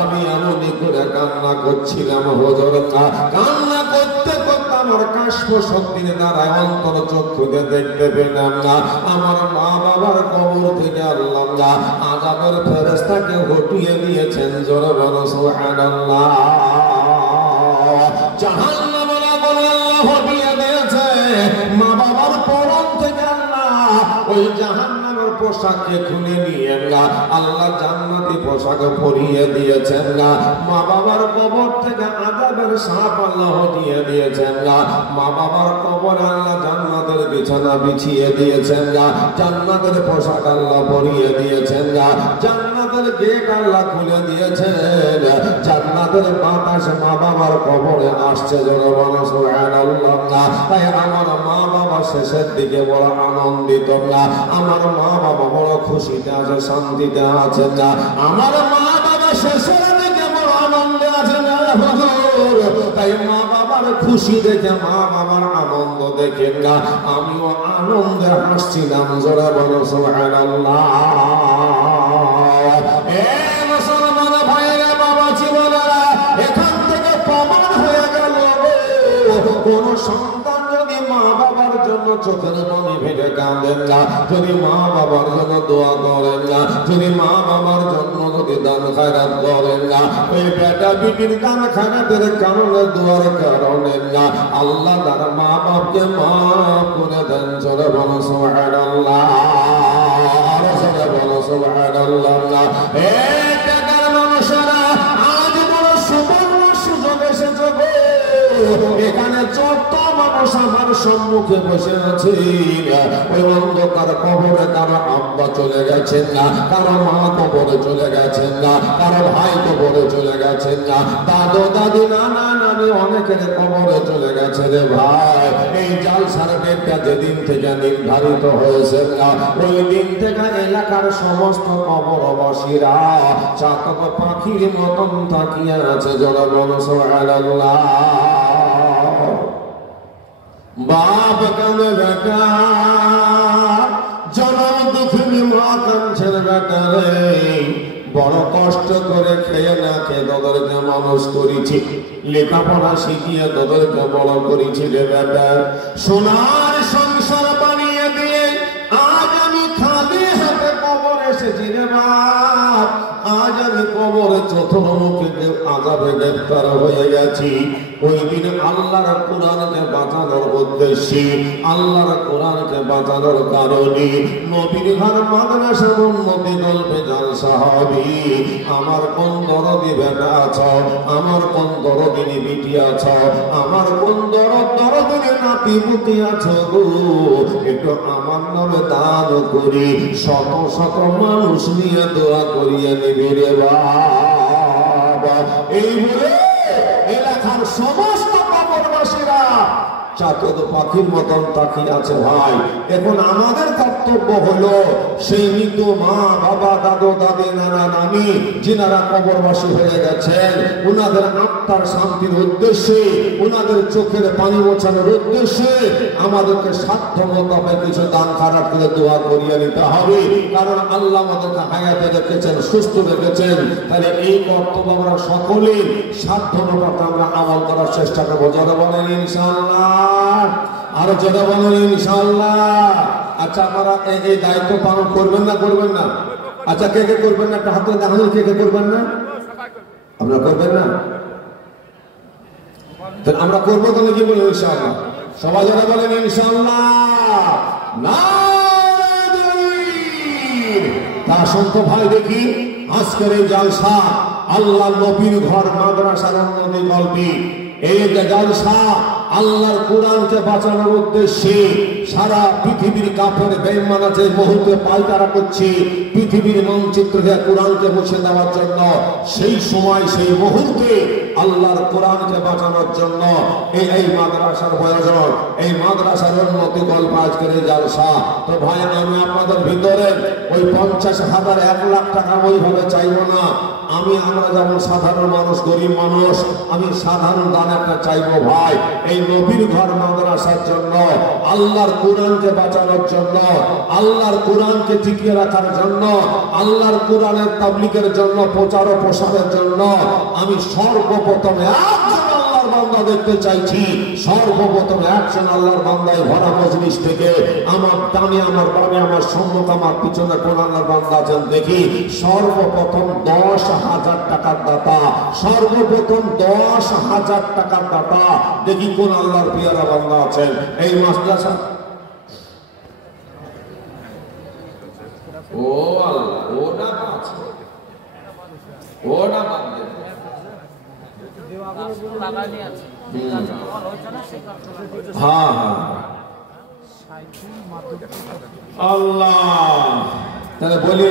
আমি এমনই করে কান্না করছিলাম হুজুর, কান্না করতে করতে আমার কাশফ শক্তির দ্বারা অন্তর চক্ষুকে দেখতে পেলাম না, আমার মা বাবার কবর থেকে আল্লাহ আযাবের ফেরেশতাকে হটিয়ে দিয়েছেন। জোরে বলো সুবহানাল্লাহ। জাহান্নামের আগুন আল্লাহ হটিয়ে দিয়েছে, মা বাবার পরন থেকে আল্লাহ ওই জাহান্নামের পোশাককে খুলে নিয়ে আল্লাহ জান্নাতি পোশাক পরিয়ে দিয়েছেন। মা বাবার কবর থেকে আযাবের সাপ আল্লাহ হটিয়ে দিয়েছেন। মা বাবার কবর আল্লাহ জান্নাতের বিছানা বিছিয়ে দিয়েছেন, জান্নাতের পোশাক আল্লাহ পরিয়ে দিয়েছেন, জান্নাতের জান্নাতের গেট আল্লাহ খুলে দিয়েছেন, জান্নাতের বাতাস মা বাবার কবরে আসছে, জোরে বলো সুবহানাল্লাহ। তাই আমার মা বাবা শেষের দিকে বড় আনন্দিত না, আমার মা বাবা বড় খুশিতে আছে, শান্তিতে আছে না, আমার মা বাবা শেষের দিকে বড় আনন্দে আছে না। তাই মা বাবার খুশি দেখে, মা বাবার আনন্দ দেখে না আমিও আনন্দে হাসছিলাম, জোরে বলো সুবহানাল্লাহ। এ মুসলমান ভাইরা, বাবা জীবনেরা, এখান থেকে প্রমাণ হয়ে গেল কোন সন্তান যদি মা বাবার জন্য চোখের পানি ফেলে কাঁদেন না, যদি মা বাবার জন্য দোয়া করেন না, যদি মা বাবার জন্য যদি দান খায়রাত করেন না, ওই বেটা বিটির দান খায়রাতের কারণে, দোয়ার কারণে না, আল্লাহ তার মা বাপকে মাফ করে দেন, জোরে বলো সুবহানাল্লাহ, জোরে বলো সুবহানাল্লাহ। এই টাকার মানুষেরা, আজ বড় সুবর্ণ সুযোগ এসেছে গো, এখানে যত মানুষ আমার সম্মুখে বসে আছে, ওই অন্ধকার কবরে কারো আব্বা চলে গেছেন না, কারো মা কবরে চলে গেছেন না, কারো ভাই কবরে চলে গেছেন না, দাদু দাদি নানা নানি অনেকের কবরে চলে গেছে রে ভাই। এই জালসার ডেটটা যেদিন থেকে নির্ধারিত হয়েছে না, ওই দিন থেকে এলাকার সমস্ত কবরবাসীরা চাতক পাখির মতন তাকিয়ে আছে, জোরে বলো সুবহানাল্লাহ। বাপ কাঁদে বেটা, জনম দুঃখিনী মা কাঁদছেন বেটা রে, বড় কষ্ট করে খেয়ে না খেয়ে তোদেরকে মানুষ করেছি, লেখাপড়া শিখিয়ে তোদেরকে বড় করেছি রে বেটা, সোনার সংসার বানিয়ে দিয়ে আজ আমি খালি হাতে কবর এসেছি রে বাপ, আজ আমি কবরে চতুর্মুখী আযাবে গ্রেফতার হয়ে গেছি। ওই দিন আল্লাহর কোরআনকে বাঁচানোর উদ্দেশ্যে, আল্লাহর কোরআনকে বাঁচানোর কারণে নবীর ঘর মাদ্রাসার উন্নতি গল্পে জালসা হবে। আমার কোন দরদি বেটা আছো, আমার কোন দরদিনী বিটি আছো, আমার কোন দরদিনী নাতি পুতি আছো গো, একটু আমার নামে দান করি, শত শত মানুষ নিয়ে দোয়া করিয়ে নিবি রে বাবা। এই বলে এলাকার সমস্ত কবরবাসীরা চাতক পাখির মতন তাকিয়ে আছে ভাই। এখন আমাদের কর্তব্য হলো সেই মৃত মা বাবা দাদু দাদি নানা নানি যিনারা কবরবাসী হয়ে গেছেন, উনাদের আত্মার শান্তির উদ্দেশ্যে, উনাদের চোখের পানি মোছানোর উদ্দেশ্যে আমাদেরকে সাধ্য মোতাবেক কিছু দান খারাপ করে দোয়া করিয়ে নিতে হবে। কারণ আল্লাহ আমাদেরকে হায়াতে রেখেছেন, সুস্থ রেখেছেন। তাহলে এই কর্তব্য আমরা সকলে সাধ্য মোতাবেক আমরা আমল করার চেষ্টা করবো। যারা বলেন ইনশাআল্লাহ, আরো যারা বলেন ইনশাআল্লাহ। আচ্ছা, আপনারা এই দায়িত্ব পালন করবেন না করবেন না? আচ্ছা, কে কে করবেন না একটা হাতে দেখান, কে কে করবেন না? আপনারা করবেন না? আমরা করবো তো নাকি বলুন ইনশাআল্লাহ? সবাই যারা বলেন ইনশাআল্লাহ না। তা সন্ত ভাই, দেখি আজকের এই জালসা আল্লাহ নবীর ঘর মাদ্রাসার উন্নতি গল্পে, এই যে জালসা আল্লাহর কোরআনকে বাঁচানোর উদ্দেশ্যে সারা পৃথিবীর কাফের বেঈমান যে মুহূর্তে পায়তারা করছে পৃথিবীর মানচিত্র থেকে কোরআনকে মুছে দেওয়ার জন্য, সেই সময় সেই মুহূর্তে আল্লাহর কোরআনকে বাঁচানোর জন্য এই মাদ্রাসার প্রয়োজন, এই মাদ্রাসার উন্নতি গল্প আজকের এই জালসা। তো ভাই, আমি আপনাদের ভিতরে ওই 50,000 1 লাখ টাকা ওইভাবে চাইবো না। আমরা যেমন সাধারণ মানুষ, গরিব মানুষ, আমি সাধারণ দান একটা চাইবো ভাই। এই নবীর ঘর মাদ্রাসার জন্য, আল্লাহর কোরআনকে বাঁচানোর জন্য, আল্লাহর কোরআনকে টিকিয়ে রাখার জন্য, আল্লাহর কোরআনের তাবলীগের জন্য, প্রচার ও প্রসারের জন্য আমি সর্বপ্রথম একজন আল্লাহর বান্দা দেখতে চাইছি। সর্বপ্রথম একজন আল্লাহর বান্দায় ভরা মজলিস থেকে আমার ডানে, আমার বামে, আমার সম্মুখ, আমার পিছনে কোন আল্লাহর বান্দা আছেন দেখি। সর্বপ্রথম 10,000 টাকার দাতা, সর্বপ্রথম 10,000 টাকার দাতা দেখি কোন আল্লাহর পিয়ারা বান্দা আছেন এই মাদ্রাসা। ও আল্লাহ, ওটা আছে, ওটা বাদ দেন। হ্যাঁ হ্যাঁ, আল্লাহ। তাহলে বলি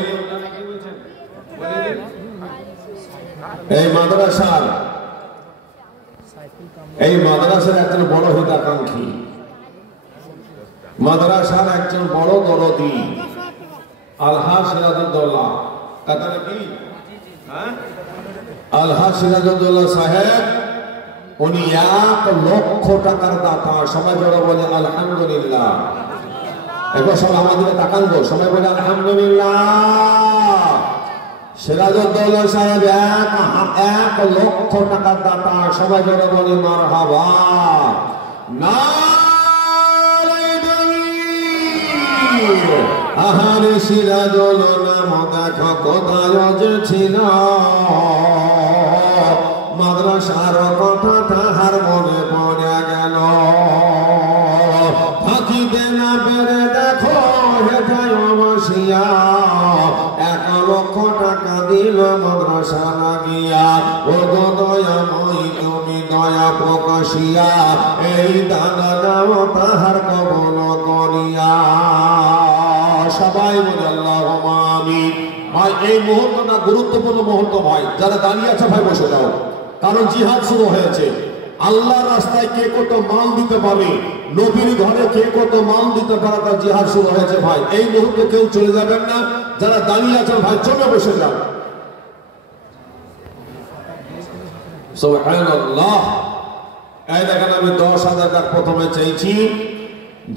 এই মাদ্রাসার একজন বড় হিতাকাঙ্ক্ষী, মাদ্রাসার একজন বড় দরদি আলহাজ সিরাজউদ্দৌলা, কাতারে কি আলহাজ সিরাজউদ্দৌলা সাহেব, উনি 1 লক্ষ টাকার দাতা। সবাই যারা বলে আলহামদুলিল্লাহ, একবার সব আমাদের তাকান গো, সবাই বলে আলহামদুলিল্লাহ। সিরাজউদ্দৌলা সাহেব 1 লক্ষ টাকার দাতা। সবাই যারা বলে মারহাবা। আহারে সিরাজুল নাম দেখো কোথায় যে ছিল, মাদ্রাসার কথা তাহার মনে পড়ে গেল। থাকিতে না পেরে দেখো হেঁটায় বসিয়া 1 লক্ষ টাকা দিল মাদ্রাসা লাগিয়া। ও গো দয়াময়ী তুমি দয়া প্রকাশিয়া এই দানা দাও তাহার কবল করিয়া। সবাই বলে আল্লাহুম্মা আমিন। ভাই এই মুহূর্তটা গুরুত্বপূর্ণ মুহূর্ত ভাই, যারা দাঁড়িয়ে আছে ভাই বসে যাও, কারণ জিহাদ শুরু হয়েছে। আল্লাহর রাস্তায় কে কত মাল দিতে পারে, নবীর ঘরে কে কত মাল দিতে পারে, তার জিহাদ শুরু হয়েছে ভাই। এই মুহূর্তে কেউ চলে যাবেন না, যারা দাঁড়িয়ে আছেন ভাই চলে বসে যাও। সুবহানাল্লাহ। এই দেখেন আমি 10,000 টাকা প্রথমে চাইছি।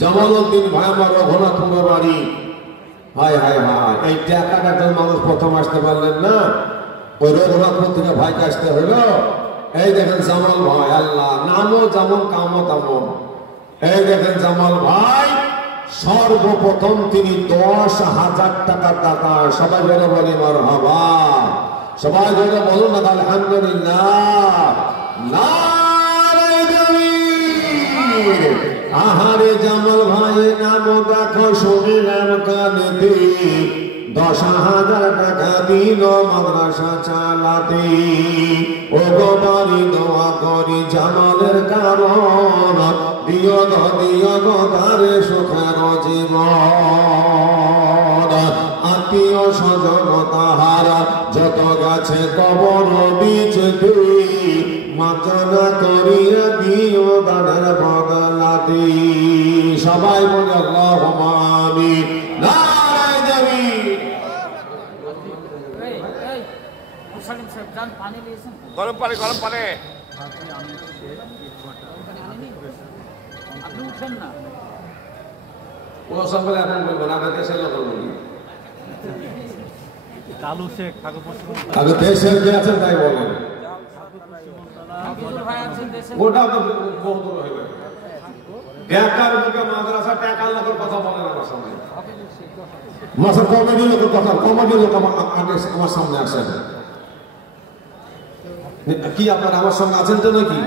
জামালউদ্দিন ভাই আমার রঘুনাথপুর বাড়ি। হায় হায় হায়, এই টাকাটা একজন মানুষ প্রথম আসতে পারলেন না, ওই রঘুনাথপুর থেকে ভাইকে আসতে হলো। এই দেখেন জামাল ভাই, আল্লাহ নামও যেমন কামও তেমন। এই দেখেন জামাল ভাই সর্বপ্রথম তিনি 10,000 টাকার দাতা। সবাই যেন বলি মারহাবা, সবাই যেন বলুন না আলহামদুলিল্লাহ। আহারে জামাল ভাই নাম দেখো শুনিলাম কানেতে, 10,000 টাকা দিল মাদ্রাসা চালাতে। ও গো বাড়ি দোয়া করি জামালের কারণ, দিও গো তারে সুখের জীবন। আত্মীয় স্বজন তাহার যত গেছে কবর বিচতে, মাচনা করিয়া দিও দানের বদলাতে। সবাই বলে আল্লাহুম্মা আমিন। গরম পানি গরম পানি আপনি উঠেন না, ও সকালে এখন বলবো না, দেশের লোক বলি চালু শেখ আগে দেশের যে আছেন তাই বলেন। ওটা তো বহুত হয়ে গেল। বেকার মুখে মাদ্রাসা টাকা লোকের কথা বলেন আমার সামনে, মাসা কমেডি লোকের কথা, কমেডি লোক আমার সামনে আসেন। কি আপনারা আমার সঙ্গে আছেন তো নাকি,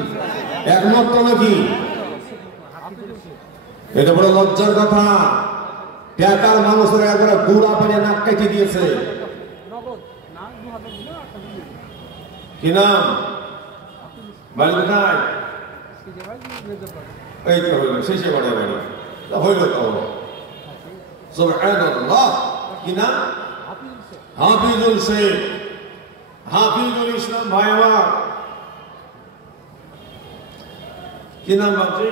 একমত তো নাকি? এটা বড় লজ্জার কথা। বেকার মানুষের একবারে গুড়া পেরে নাক কেটে দিয়েছে। কি নাম বাড়ি কোথায়? এই তো হইল শেষে বাড়ি বাড়ি হইল তো। সুবহানাল্লাহ। কি নাম? হাফিজুল শেখ, হাফিজুল ইসলাম ভাই আমার। কি নাম বাপজি?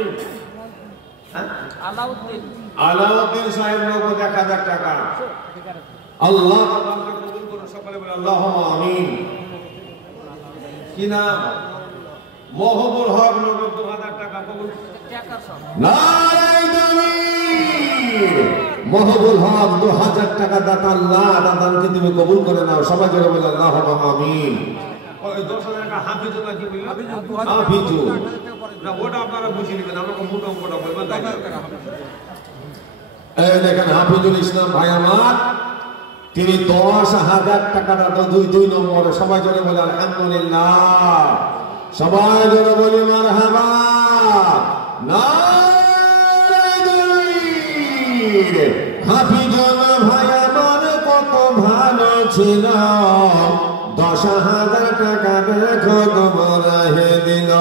আলাউদ্দিন সাহেব নগদ 1,000 টাকা। আল্লাহ তাআলাকে কবুল করুন, সকলে বলে আল্লাহুম্মা আমিন। কি নাম? মহবুল হক নগদ 2,000 টাকা কবুল। নারায়ে তাকবীর। মহবুল হক 2,000 টাকা দাতা। আল্লাহ দাতাকে তুমি কবুল করে নাও। সবাই জোরে বলে আল্লাহুম্মা আমিন। ওই 10,000 টাকা হাফিজুল কি বললেন? হাফিজুল না, ওটা আপনারা বুঝে নেবেন, আমরা মোটা মোটা বলবেন তাই। এই দেখেন হাফিজুল ইসলাম ভাই আমার, তিনি 10,000 টাকা দাতা, 2 নম্বরে। সবাই জোরে বলে আলহামদুলিল্লাহ, সবাই জোরে বলি মারহাবা। হাফিজুল ভাই আমার কত ভালো ছিল, 10,000 টাকা দেখো তোমার হে দিল।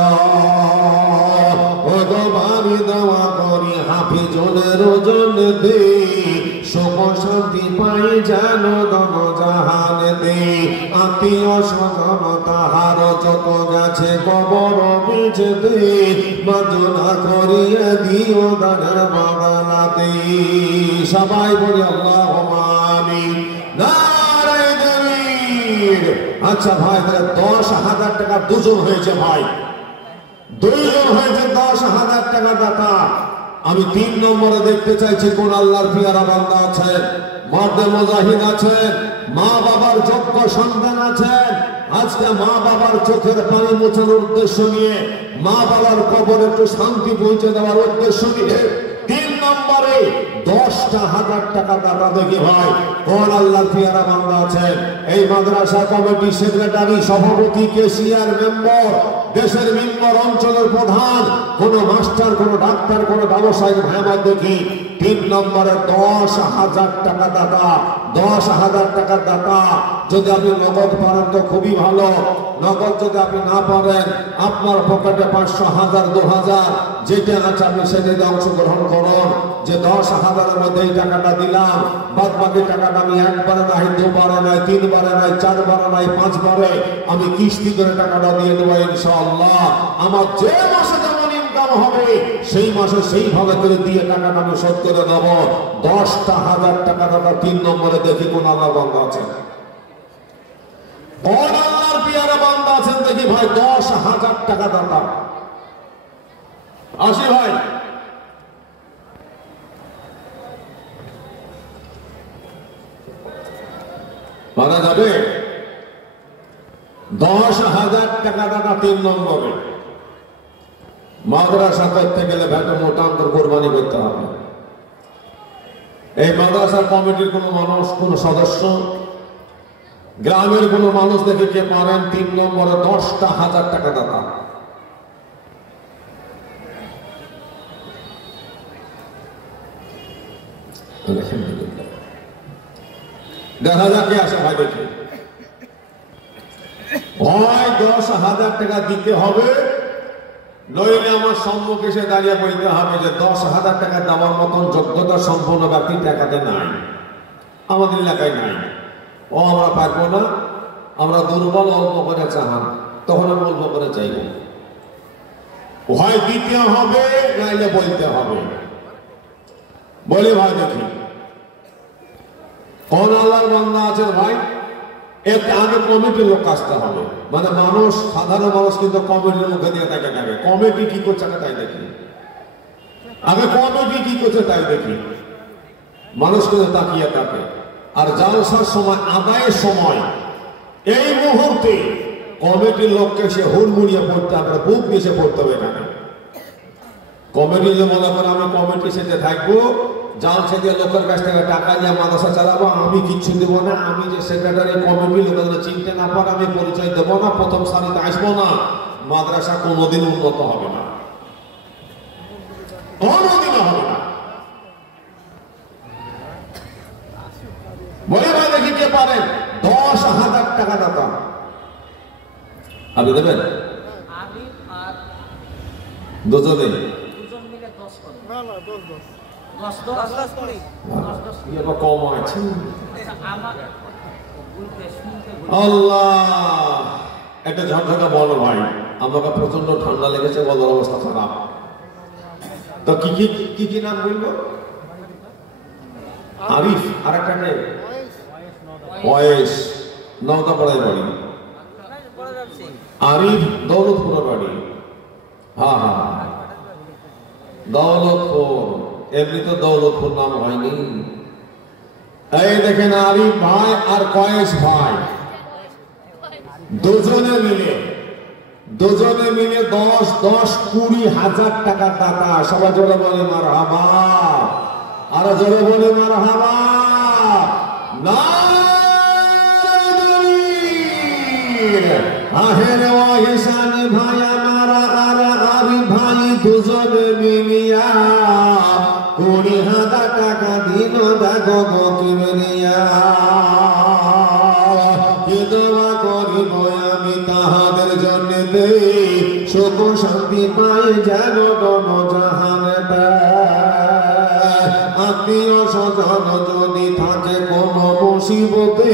ও গো বাড়ি দেওয়া করি হাফিজুলের ওজন দে, সুখ শান্তি পাই জানো দম জাহান দে। আত্মীয় স্বজন তাহার যত গেছে কবর বিছতে মার্জনা করিয়া দিও দানের বাগানাতে সবাই বলি আল্লাহুম্মা আমিন নারায়ে তাকবীর আচ্ছা ভাই তাহলে 10,000 টাকা দুজন হয়েছে ভাই দুইজন হয়েছে 10,000 টাকা দাতা আমি 3 নম্বরে দেখতে চাইছি কোন আল্লাহর পিয়ারা বান্দা আছেন মর্দে মুজাহিদ আছেন মা বাবার যোগ্য সন্তান আছেন আজকে মা বাবার চোখের পানি মোছানোর উদ্দেশ্য নিয়ে মা বাবার কবরে একটু শান্তি পৌঁছে দেওয়ার উদ্দেশ্য নিয়ে 3 নম্বরে 10,000 টাকা দাতা দেখি ভাই কোন আল্লাহর পিয়ারা বান্দা আছেন এই মাদ্রাসা কমিটি সেক্রেটারি সভাপতি কেশিয়ার মেম্বার দেশের মেম্বার অঞ্চলের প্রধান কোন মাস্টার কোন ডাক্তার কোন ব্যবসায়িক ভাইবার দেখি 3 নম্বরে 10,000 টাকা দাতা 10,000 টাকা দাতা যদি আপনি নগদ পারেন তো খুবই ভালো নগদ যদি আপনি না পারেন আপনার পকেটে 500 1000 2000 যেটা আছে আপনি সেটাতে অংশগ্রহণ করুন যে 10,000 এর মধ্যে এই টাকাটা দিলাম বাদ বাকি টাকাটা আমি একবারে নাই দুবারে নাই তিনবারে নাই চারবারে নাই পাঁচবারে আমি কিস্তি করে টাকাটা দিয়ে দেবো ইনশাআল্লাহ আমার যে মাসে যেমন ইনকাম হবে সেই মাসে সেইভাবে করে দিয়ে টাকাটা আমি শোধ করে দেব 10,000 টাকা দাতা 3 নম্বরে দেখি কোন আল্লাহর বান্দা আছে কোন আল্লাহর পিয়ারা বান্দা আছেন দেখি ভাই 10,000 টাকা দাতা আসি ভাই মানা যাবে 10,000 টাকা দাতা 3 নম্বরে মাদ্রাসা করতে গেলে ভেটো মোটান্তর কোরবানি করতে হবে এই মাদ্রাসা কমিটির কোন মানুষ কোন সদস্য গ্রামের কোন মানুষ দেখে কে পারেন 3 নম্বরে 10,000 টাকা দাতা দেখা যাক কে আসে ভাই দেখি হয় 10,000 টাকা দিতে হবে নইলে আমার সম্মুখে এসে দাঁড়িয়ে বলতে হবে যে 10,000 টাকা দেওয়ার মতন যোগ্যতা সম্পন্ন ব্যক্তি টাকাতে নাই আমাদের এলাকায় নাই ও আমরা পারবো না আমরা দুর্বল অল্প করে চাহান তখন আমি অল্প করে চাইব হয় দিতে হবে নাইলে বলতে হবে বলে ভাই দেখি কোন আল্লাহর বান্দা আছেন ভাই এর আগে কমিটির লোক আসতে হবে মানে মানুষ সাধারণ মানুষ কিন্তু কমিটির মুখে দিয়ে তাকে থাকে কমিটি কি করছে না তাই দেখি আগে কমিটি কি করছে তাই দেখি মানুষ কিন্তু তাকিয়ে থাকে আর জালসার সময় আদায়ের সময় এই মুহূর্তে কমিটির লোককে সে হুড়মুড়িয়ে পড়তে হবে বুক দিয়ে সে পড়তে হবে এখানে কমিটি যে মনে করে আমি কমিটি সেতে থাকবো জালসা দিয়ে লোকের কাছ থেকে টাকা নিয়ে মাদ্রাসা চালাবো আমি কিচ্ছু দেবো না আমি যে সেক্রেটারি কমিটি লোকের চিনতে না পারে আমি পরিচয় দেবো না প্রথম সারিতে আসবো না মাদ্রাসা কোনোদিন উন্নত হবে না কোনোদিন হবে না বলে ভাই দেখি কে পারেন 10,000 টাকা দাতা আপনি দেবেন দুজনে আল্লাহ একটা ঝকঝকা বলো ভাই আমাকে প্রচন্ড ঠান্ডা লেগেছে বলার অবস্থা খারাপ তো কি কি কি নাম বলবো আরিফ আর একটা নেই ওয়েস নওদাপাড়ায় বাড়ি আরিফ দৌলতপুরের বাড়ি হ্যাঁ হ্যাঁ দৌলতপুর এমনি তো দৌলতপুর নাম হয়নি এই দেখেন আরিফ ভাই আর কয়েস ভাই দুজনে মিলে 10-20,000 টাকা টাকা সবাই জোরে বলে মারহাবা আর জোরে বলে মারহাবা আহের ওয়াহিসান ভাই আমার আর আরিফ ভাই দুজনে মিলিয়া 20,000 টাকা দিল দেখো কিবরিয়া দোয়া করিব আমি তাহাদের জন্য সুখ শান্তি পাই যেন কোন জাহান আত্মীয় স্বজন যদি থাকে কোন মুসিবতে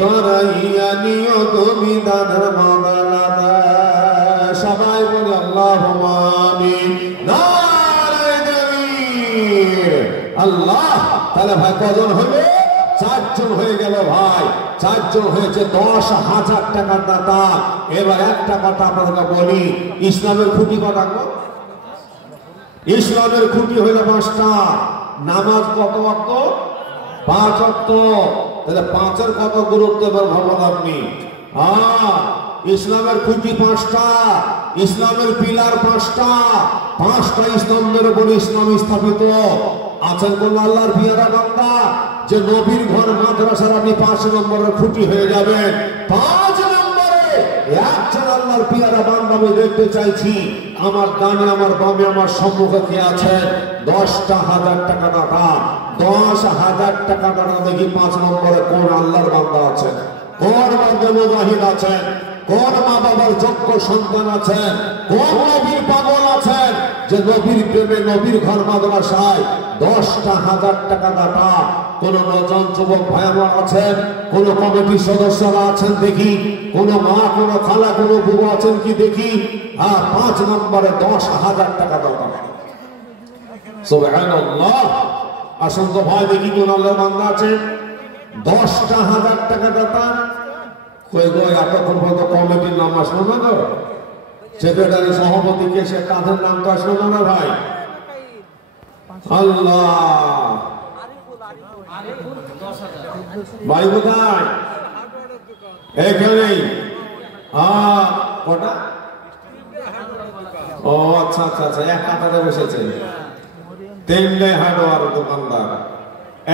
ধরাইয়া নিও তুমি দানের মাদালাতে। সবাই বলি আল্লাহুম্মা আমিন। নারে তাকবীর। আল্লাহ। তাহলে ভাই কজন হলো? 4 জন হয়ে গেল ভাই। 4 জন হয়েছে 10,000 টাকার দাতা। এবার একটা কথা আপনাকে বলি, ইসলামের খুঁটি কটা গো? ইসলামের খুঁটি হইল 5টা। নামাজ কত ওয়াক্ত? 5 ওয়াক্ত। তাহলে 5-এর কত গুরুত্ব এবার ভাবুন আপনি। ইসলামের খুঁটি 5টা, ইসলামের পিলার 5টা, 5টা স্তম্ভের উপর ইসলাম স্থাপিত। আছেন কোন আল্লাহর পিয়ারা বান্দা যে নবীর ঘর মাদ্রাসার আপনি 5 নম্বরের খুঁটি হয়ে যাবেন? 5 নম্বরে একজন আল্লাহর পিয়ারা বান্দা আমি দেখতে চাইছি। আমার ডানে, আমার বামে, আমার সম্মুখে কে আছেন? 10,000 টাকা দাতা। 10,000 টাকা দাতা দেখি 5 নম্বরে কোন আল্লাহর বান্দা আছেন? কোন বান্দা মুজাহিদ আছেন? কোন মা বাবার যোগ্য সন্তান আছেন? কোন নবীর পাগল আছেন যে নবীর প্রেমে নবীর ঘর মাদ্রাসায় 10,000 টাকা দাতা? কোন নজন যুবক ভাই আমার আছেন? কোন কমিটির সদস্যরা আছেন দেখি? কোন মা, কোন খালা, কোন বুবু আছেন কি দেখি? 5 নম্বরে 10,000 টাকা দাতা। সুবহানাল্লাহ। আসুন তো ভাই দেখি কোন আল্লাহর বান্দা আছেন 10,000 টাকা দাতা। কই গো এতক্ষণ পর্যন্ত কমিটির নাম আসলো না গো? সেক্রেটারি, সভাপতি কে, সে কাঁধের নাম তো আসলো না ভাই? আল্লাহ। ভাই কোথায়? এখানেই। কটা? ও আচ্ছা আচ্ছা আচ্ছা, এক কাতারে বসেছে। তেমনি হার্ডওয়ার দোকানদার।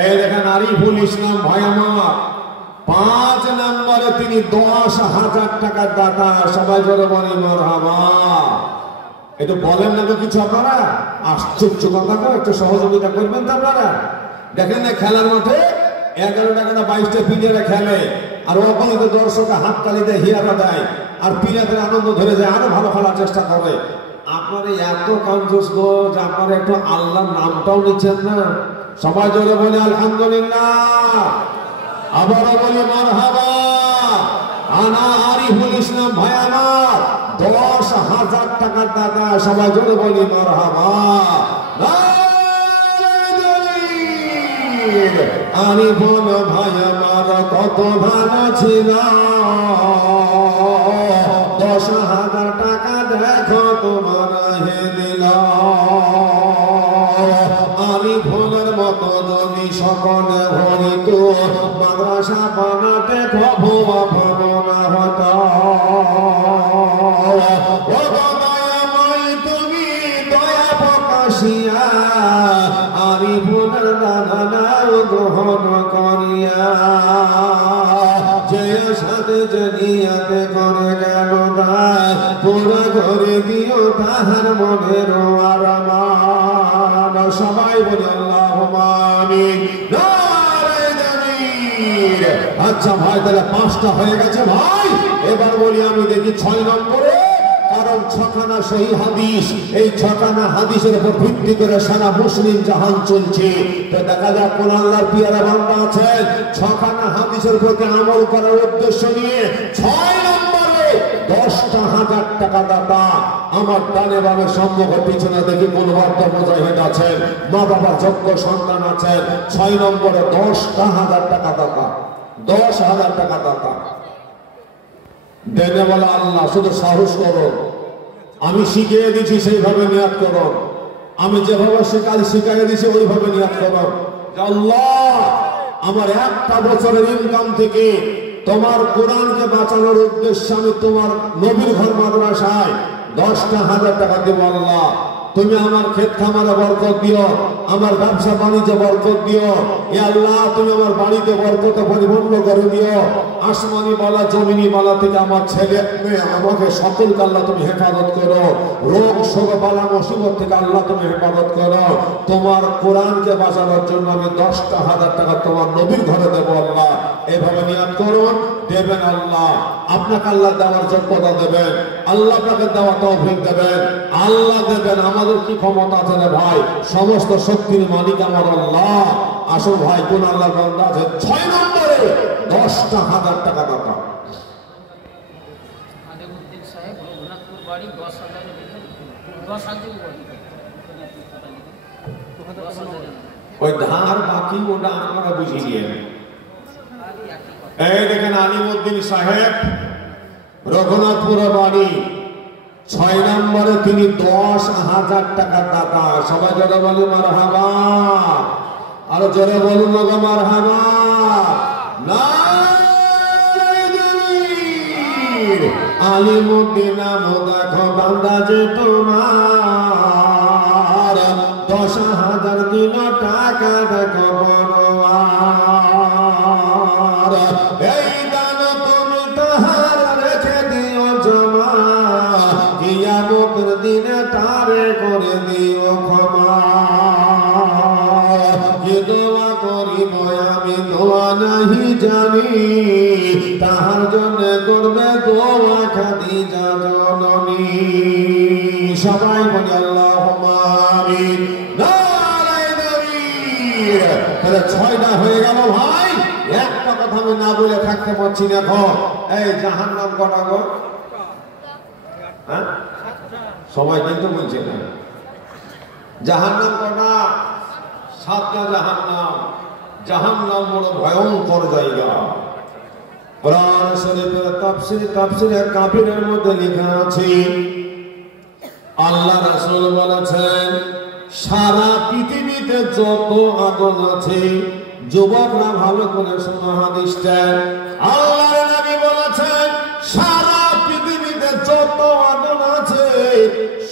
এই দেখেন আরিফুল ইসলাম ভাই আমার 5 নম্বরে তিনি 10,000 টাকার দাতা। সবাই জোরে বলি মারহাবা। একটু বলেন না তো কিছু আপনারা? আশ্চর্য কথা তো, একটু সহযোগিতা করবেন তো আপনারা। দেখেন না খেলার মাঠে 11 টাকা না 22টা প্লেয়ারে খেলে, আর ওখানে তো দর্শকরা হাততালি দেয়, হিয়ারা দেয়, আর প্লেয়ারদের আনন্দ ধরে যায়, আরো ভালো খেলার চেষ্টা করে। আপনারা এত কনজুস গো যে আপনারা একটু আল্লাহর নামটাও নিচ্ছেন না। সবাই জোরে বলি আলহামদুলিল্লাহ। আবারও বলি মারহাবা। আনা আরিফুল ইসলাম ভাই আমার 10,000 টাকার দাতা। সবাই জোরে বলি মারহাবা। আরিফুল ভাই আমার কত ভালো ছিল। 10,000 টাকা দেখো তোমার হে দিল। আরিফুলের মতো যদি সকলে হইত, মাদ্রাসা বানাতে ভবা ভাবনা হতো। তুমি দয়া প্রকাশিয়া আরিফুলের দানা গ্রহণ করিয়া, যে সাথে যে নিয়াতে করে গেল পুরা করে দিও তাহার মনের আরমান। সবাই বলি আল্লাহুম্মা আমিন। নারে তাকবীর। আচ্ছা ভাই, তাহলে 5টা হয়ে গেছে ভাই। এবার বলি আমি দেখি 6 নম্বরে, কারণ 6খানা সহিহ হাদিস, এই 6খানা হাদিসের উপর ভিত্তি করে সারা মুসলিম জাহান চলছে। তো দেখা যাক কোন আল্লাহর পিয়ারা বান্দা আছেন 6খানা হাদিসের প্রতি আমল করার উদ্দেশ্য নিয়ে 6 নম্বরে 10,000 টাকা দাতা। আমার ডানে বামে সম্মুখে পিছনে দেখি কোন বার্তা মুজাহিদ আছেন, মা বাবার যোগ্য সন্তান আছেন। 6 নম্বরে 10,000 টাকা দাতা। 10,000 টাকা দাতা দেবে বলে আল্লাহ। শুধু সাহস করো, আমি শিখিয়ে দিচ্ছি সেইভাবে নিয়াত করো। আমি যেভাবে শিখিয়ে দিচ্ছি ওইভাবে নিয়াত করো। আল্লাহ, আমার একটা বছরের ইনকাম থেকে তোমার কোরআনকে বাঁচানোর উদ্দেশ্যে আমি তোমার নবীর ঘর মাদ্রাসায় 10,000 টাকা দেব। আল্লাহ, তুমি আমার ক্ষেত খামারে বরকত দিও, আমার ব্যবসা বাণিজ্যে বরকত দিও। এ আল্লাহ, তুমি আমার বাড়িতে বরকত পরিপূর্ণ করে দিও। আসমানি বালা জমিনি বালা থেকে আমার ছেলে মেয়ে আমাকে সকলকে আল্লাহ তুমি হেফাজত করো। রোগ শোক বালা মুসিবত থেকে আল্লাহ তুমি হেফাজত করো। তোমার কোরআনকে বাঁচানোর জন্য আমি 10,000 টাকা তোমার নবীর ঘরে দেবো। আল্লাহ, এভাবে নিয়াত করুন, দেবেন আল্লাহ। আপনাকে আল্লাহ দেওয়ার যোগ্যতা দেবেন, আল্লাহ আপনাকে দেওয়া তৌফিক দেবেন, আল্লাহ দেবেন। আমাদের কি ক্ষমতা আছে রে ভাই? সমস্ত শক্তির মালিক আমার আল্লাহ। আসো ভাই, কোন আল্লাহর বান্দা আছে 6 নম্বরে 10,000 টাকা দাতা। ওই ধার বাকি ওটা আপনারা বুঝিয়ে এই দেখেন আলিমউদ্দিন সাহেব রঘুনাথপুর বাড়ি 6 নম্বরে তিনি 10,000 টাকা দাতা। সবাই জোরে বলুন মারহাবা, আর জোরে বলুন না মারহাবা। আলিমউদ্দিন নাম দেখো বান্দা যে তোমার 10,000 দিন টাকা দেখো বড় এই দান তুমি তাহার রেখে দিও জমা কিয়ামতের দিনে তারে করে দিও ক্ষমা। যে দোয়া করিব আমি দোয়া নাহি জানি তাহার জন্য করবে দোয়া খাদিজা জননী। সবাই বলি আল্লাহুম্মা আমিন। তাহলে 6টা হয়ে গেল ভাই। একটা কথা আমি না বলে থাকতে পারছি না। এই জাহান্নাম কটা গো? হ্যাঁ সবাই কিন্তু বলছে না জাহান্নাম কটা? 7টা জাহান্নাম। জাহান্নাম বড় ভয়ঙ্কর জায়গা। কোরআন শরীফের তাফসীরে কাবিরের মধ্যে লেখা আছে আল্লাহ রাসূল বলেছেন সারা পৃথিবীতে যত আগুন আছে, যুবকরা ভালো করে শোনো হাদিসটা, আল্লাহর নবী বলেছেন সারা পৃথিবীতে যত আগুন আছে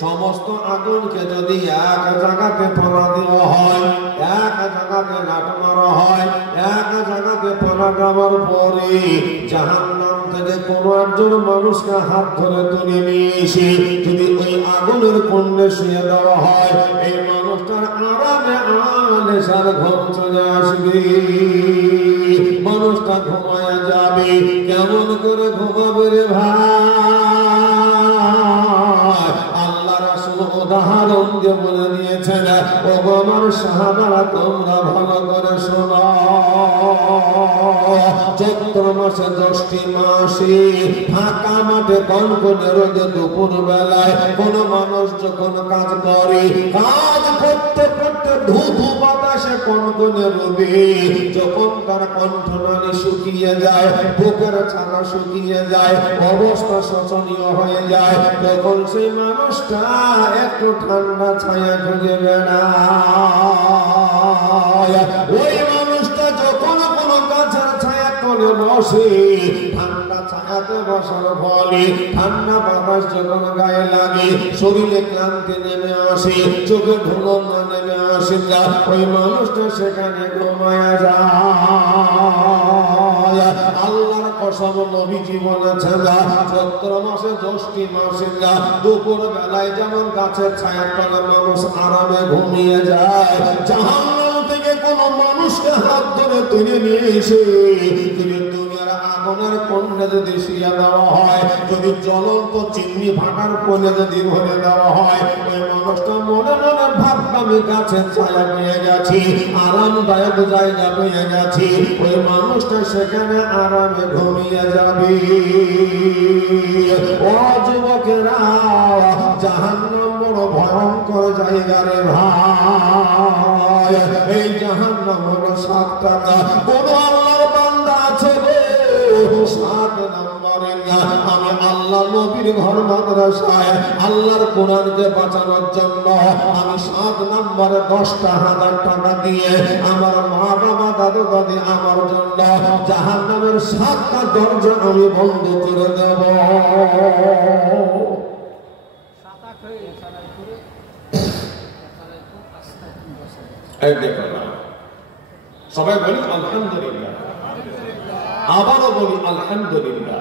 সমস্ত আগুনকে যদি এক জায়গাতে ফেলা দেওয়া হয়, এক জায়গাতে লাট মারা হয়, এক জায়গাতে ফেলা দেওয়ার পরে জাহান্নাম থেকে কোন একজন মানুষকে হাত ধরে তুলে নিয়ে এসে যদি ওই আগুনের কুণ্ডে শুয়ে দেওয়া হয়, এই মানুষটার আরামে আলেসার ঘুম চলে আসবে। মানুষটা ঘুমায় যাবে। কেমন করে ঘুমাবে রে ভাই? আল্লাহ রাসূল উদাহরণ দিয়ে বলে দিয়েছেন, ও আমার সাহাবারা তোমরা ভালো করে শোনো। চৈত্র মাসে 10টি মাসে ফাঁকা মাঠে কনকনে রোদে দুপুর বেলায় কোন মানুষ যখন কাজ করে, কাজ করতে করতে ধুধু বাতাসে কনকনে রোদে যখন তার কণ্ঠনালী শুকিয়ে যায়, বুকের ছানা শুকিয়ে যায়, অবস্থা শোচনীয় হয়ে যায়, তখন সেই মানুষটা একটু ঠান্ডা ছায়া খুঁজে বেড়ায়। ওই মানুষটা যখন কোনো গাছের ছায়া তলে বসে, ঠান্ডা ছায়াতে বসার ফলে ঠান্ডা বাতাস যখন গায়ে লাগে, শরীরে ক্লান্তি নেমে আসে, চোখে ধুলো না নেমে আসে না, ওই মানুষটা সেখানে ঘুমায়া যায়। আল্লাহর কসম নবীজি বলেছেন চৈত্র মাসে 10টি মাসে দুপুর বেলায় যেমন গাছের ছায়ার তলে মানুষ আরামে ঘুমিয়ে যায়, জাহান্নাম থেকে কোন মানুষকে হাত ধরে তুলে নিয়ে এসে যদি দুনিয়ার আগুনের কুণ্ডে যদি শুয়ে দেওয়া হয়, যদি জ্বলন্ত চিমনি ভাটার কোণে যদি ভরে দেওয়া হয়, ওই মানুষটা মনে মনে ভাববে আমি গাছের ছায়া পেয়ে গেছি, আরামদায়ক জায়গা পেয়ে গেছি, ওই মানুষটা সেখানে আরামে ঘুমিয়ে যাবে। ও যুবকেরা, জাহান্নাম বড় ভয়ঙ্কর জায়গা রে ভাই। এই জাহান্নাম হলো 7টা। কোন আল্লাহর বান্দা আছে রে 7 নম্বরে? আমি আল্লাহ নবীর ঘর মাদ্রাসায় আল্লাহর কোরআনকে বাঁচানোর জন্য আমি 7 নম্বরে 10,000 টাকা দিয়ে আমার মা বাবা দাদু দাদি আমার জন্য জাহান্নামের 7টা দরজা আমি বন্ধ করে দেব। সবাই বলি আলহামদুলিল্লাহ, আবারও বলি আলহামদুলিল্লাহ।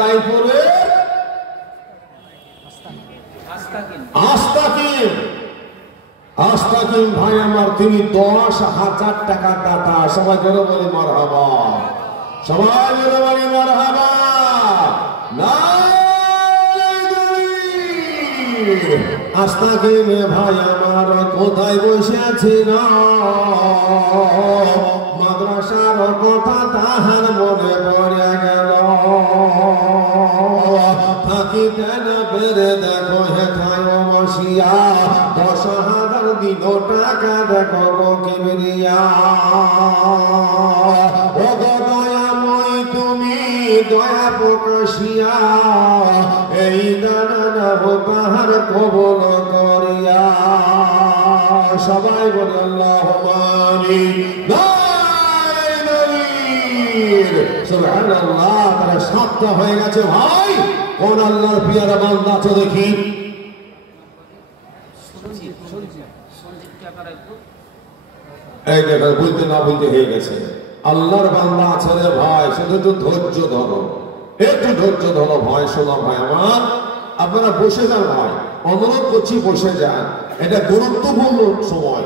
রায়পুরে আস্তাকিম ভাই আমার, তিনি 10,000 টাকা দাতা। সবাই জোরে বলি মারহাবা, সবাই জোরে বলি মারহাবা। আস্তাকিম ভাই আমার কোথায় বসে আছে না? মাদ্রাসার কথা তাহার মনে পড়ে গেল থাকিতে না পেরে দেখো হেথায় বসিয়া 10,000 দিল টাকা দেখো কিবরিয়া ও দয়াময় তুমি দয়া প্রকাশিয়া এই দানা তাহার কবল করিয়া সবাই বলে আল্লাহুম্মা আমিন সুবহানাল্লাহ। তারা 7টা হয়ে গেছে ভাই। কোন আল্লাহর পিয়ারা বান্দা তো দেখি এই দেখো বলতে না বলতে হয়ে গেছে। আল্লাহর বান্দা আছে রে ভাই, শুধু একটু ধৈর্য ধরো, একটু ধৈর্য ধরো ভাই। শোনো ভাই আমার, আপনারা বসে যান ভাই, অনুরোধ করছি বসে যান। এটা গুরুত্বপূর্ণ সময়,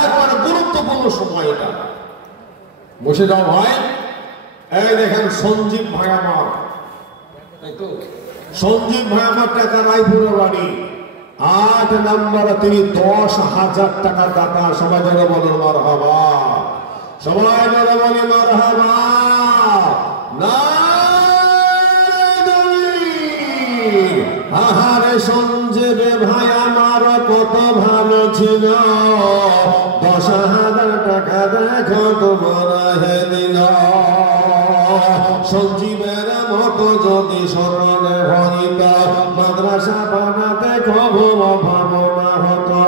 একবারে গুরুত্বপূর্ণ সময় এটা। বসে যাও ভাই। এই দেখেন সঞ্জীব ভাই আমার, সঞ্জীব ভাই আমার টাকা রায়পুরের বাড়ি 8 নম্বরে, তিনি 10,000 টাকা দাতা। সবাই জন্য বলুন মারহাবা, সবাই জন্য বলি মারহাবা। আহারে সঞ্জীব ভাই আমার কত ভালো ছিল, 10,000 টাকা দেখো তোমার দিল। সঞ্জীবের মতো যদি স্মরণে হইত, মাদ্রাসা বানাতে খবর ভাবনা হতো।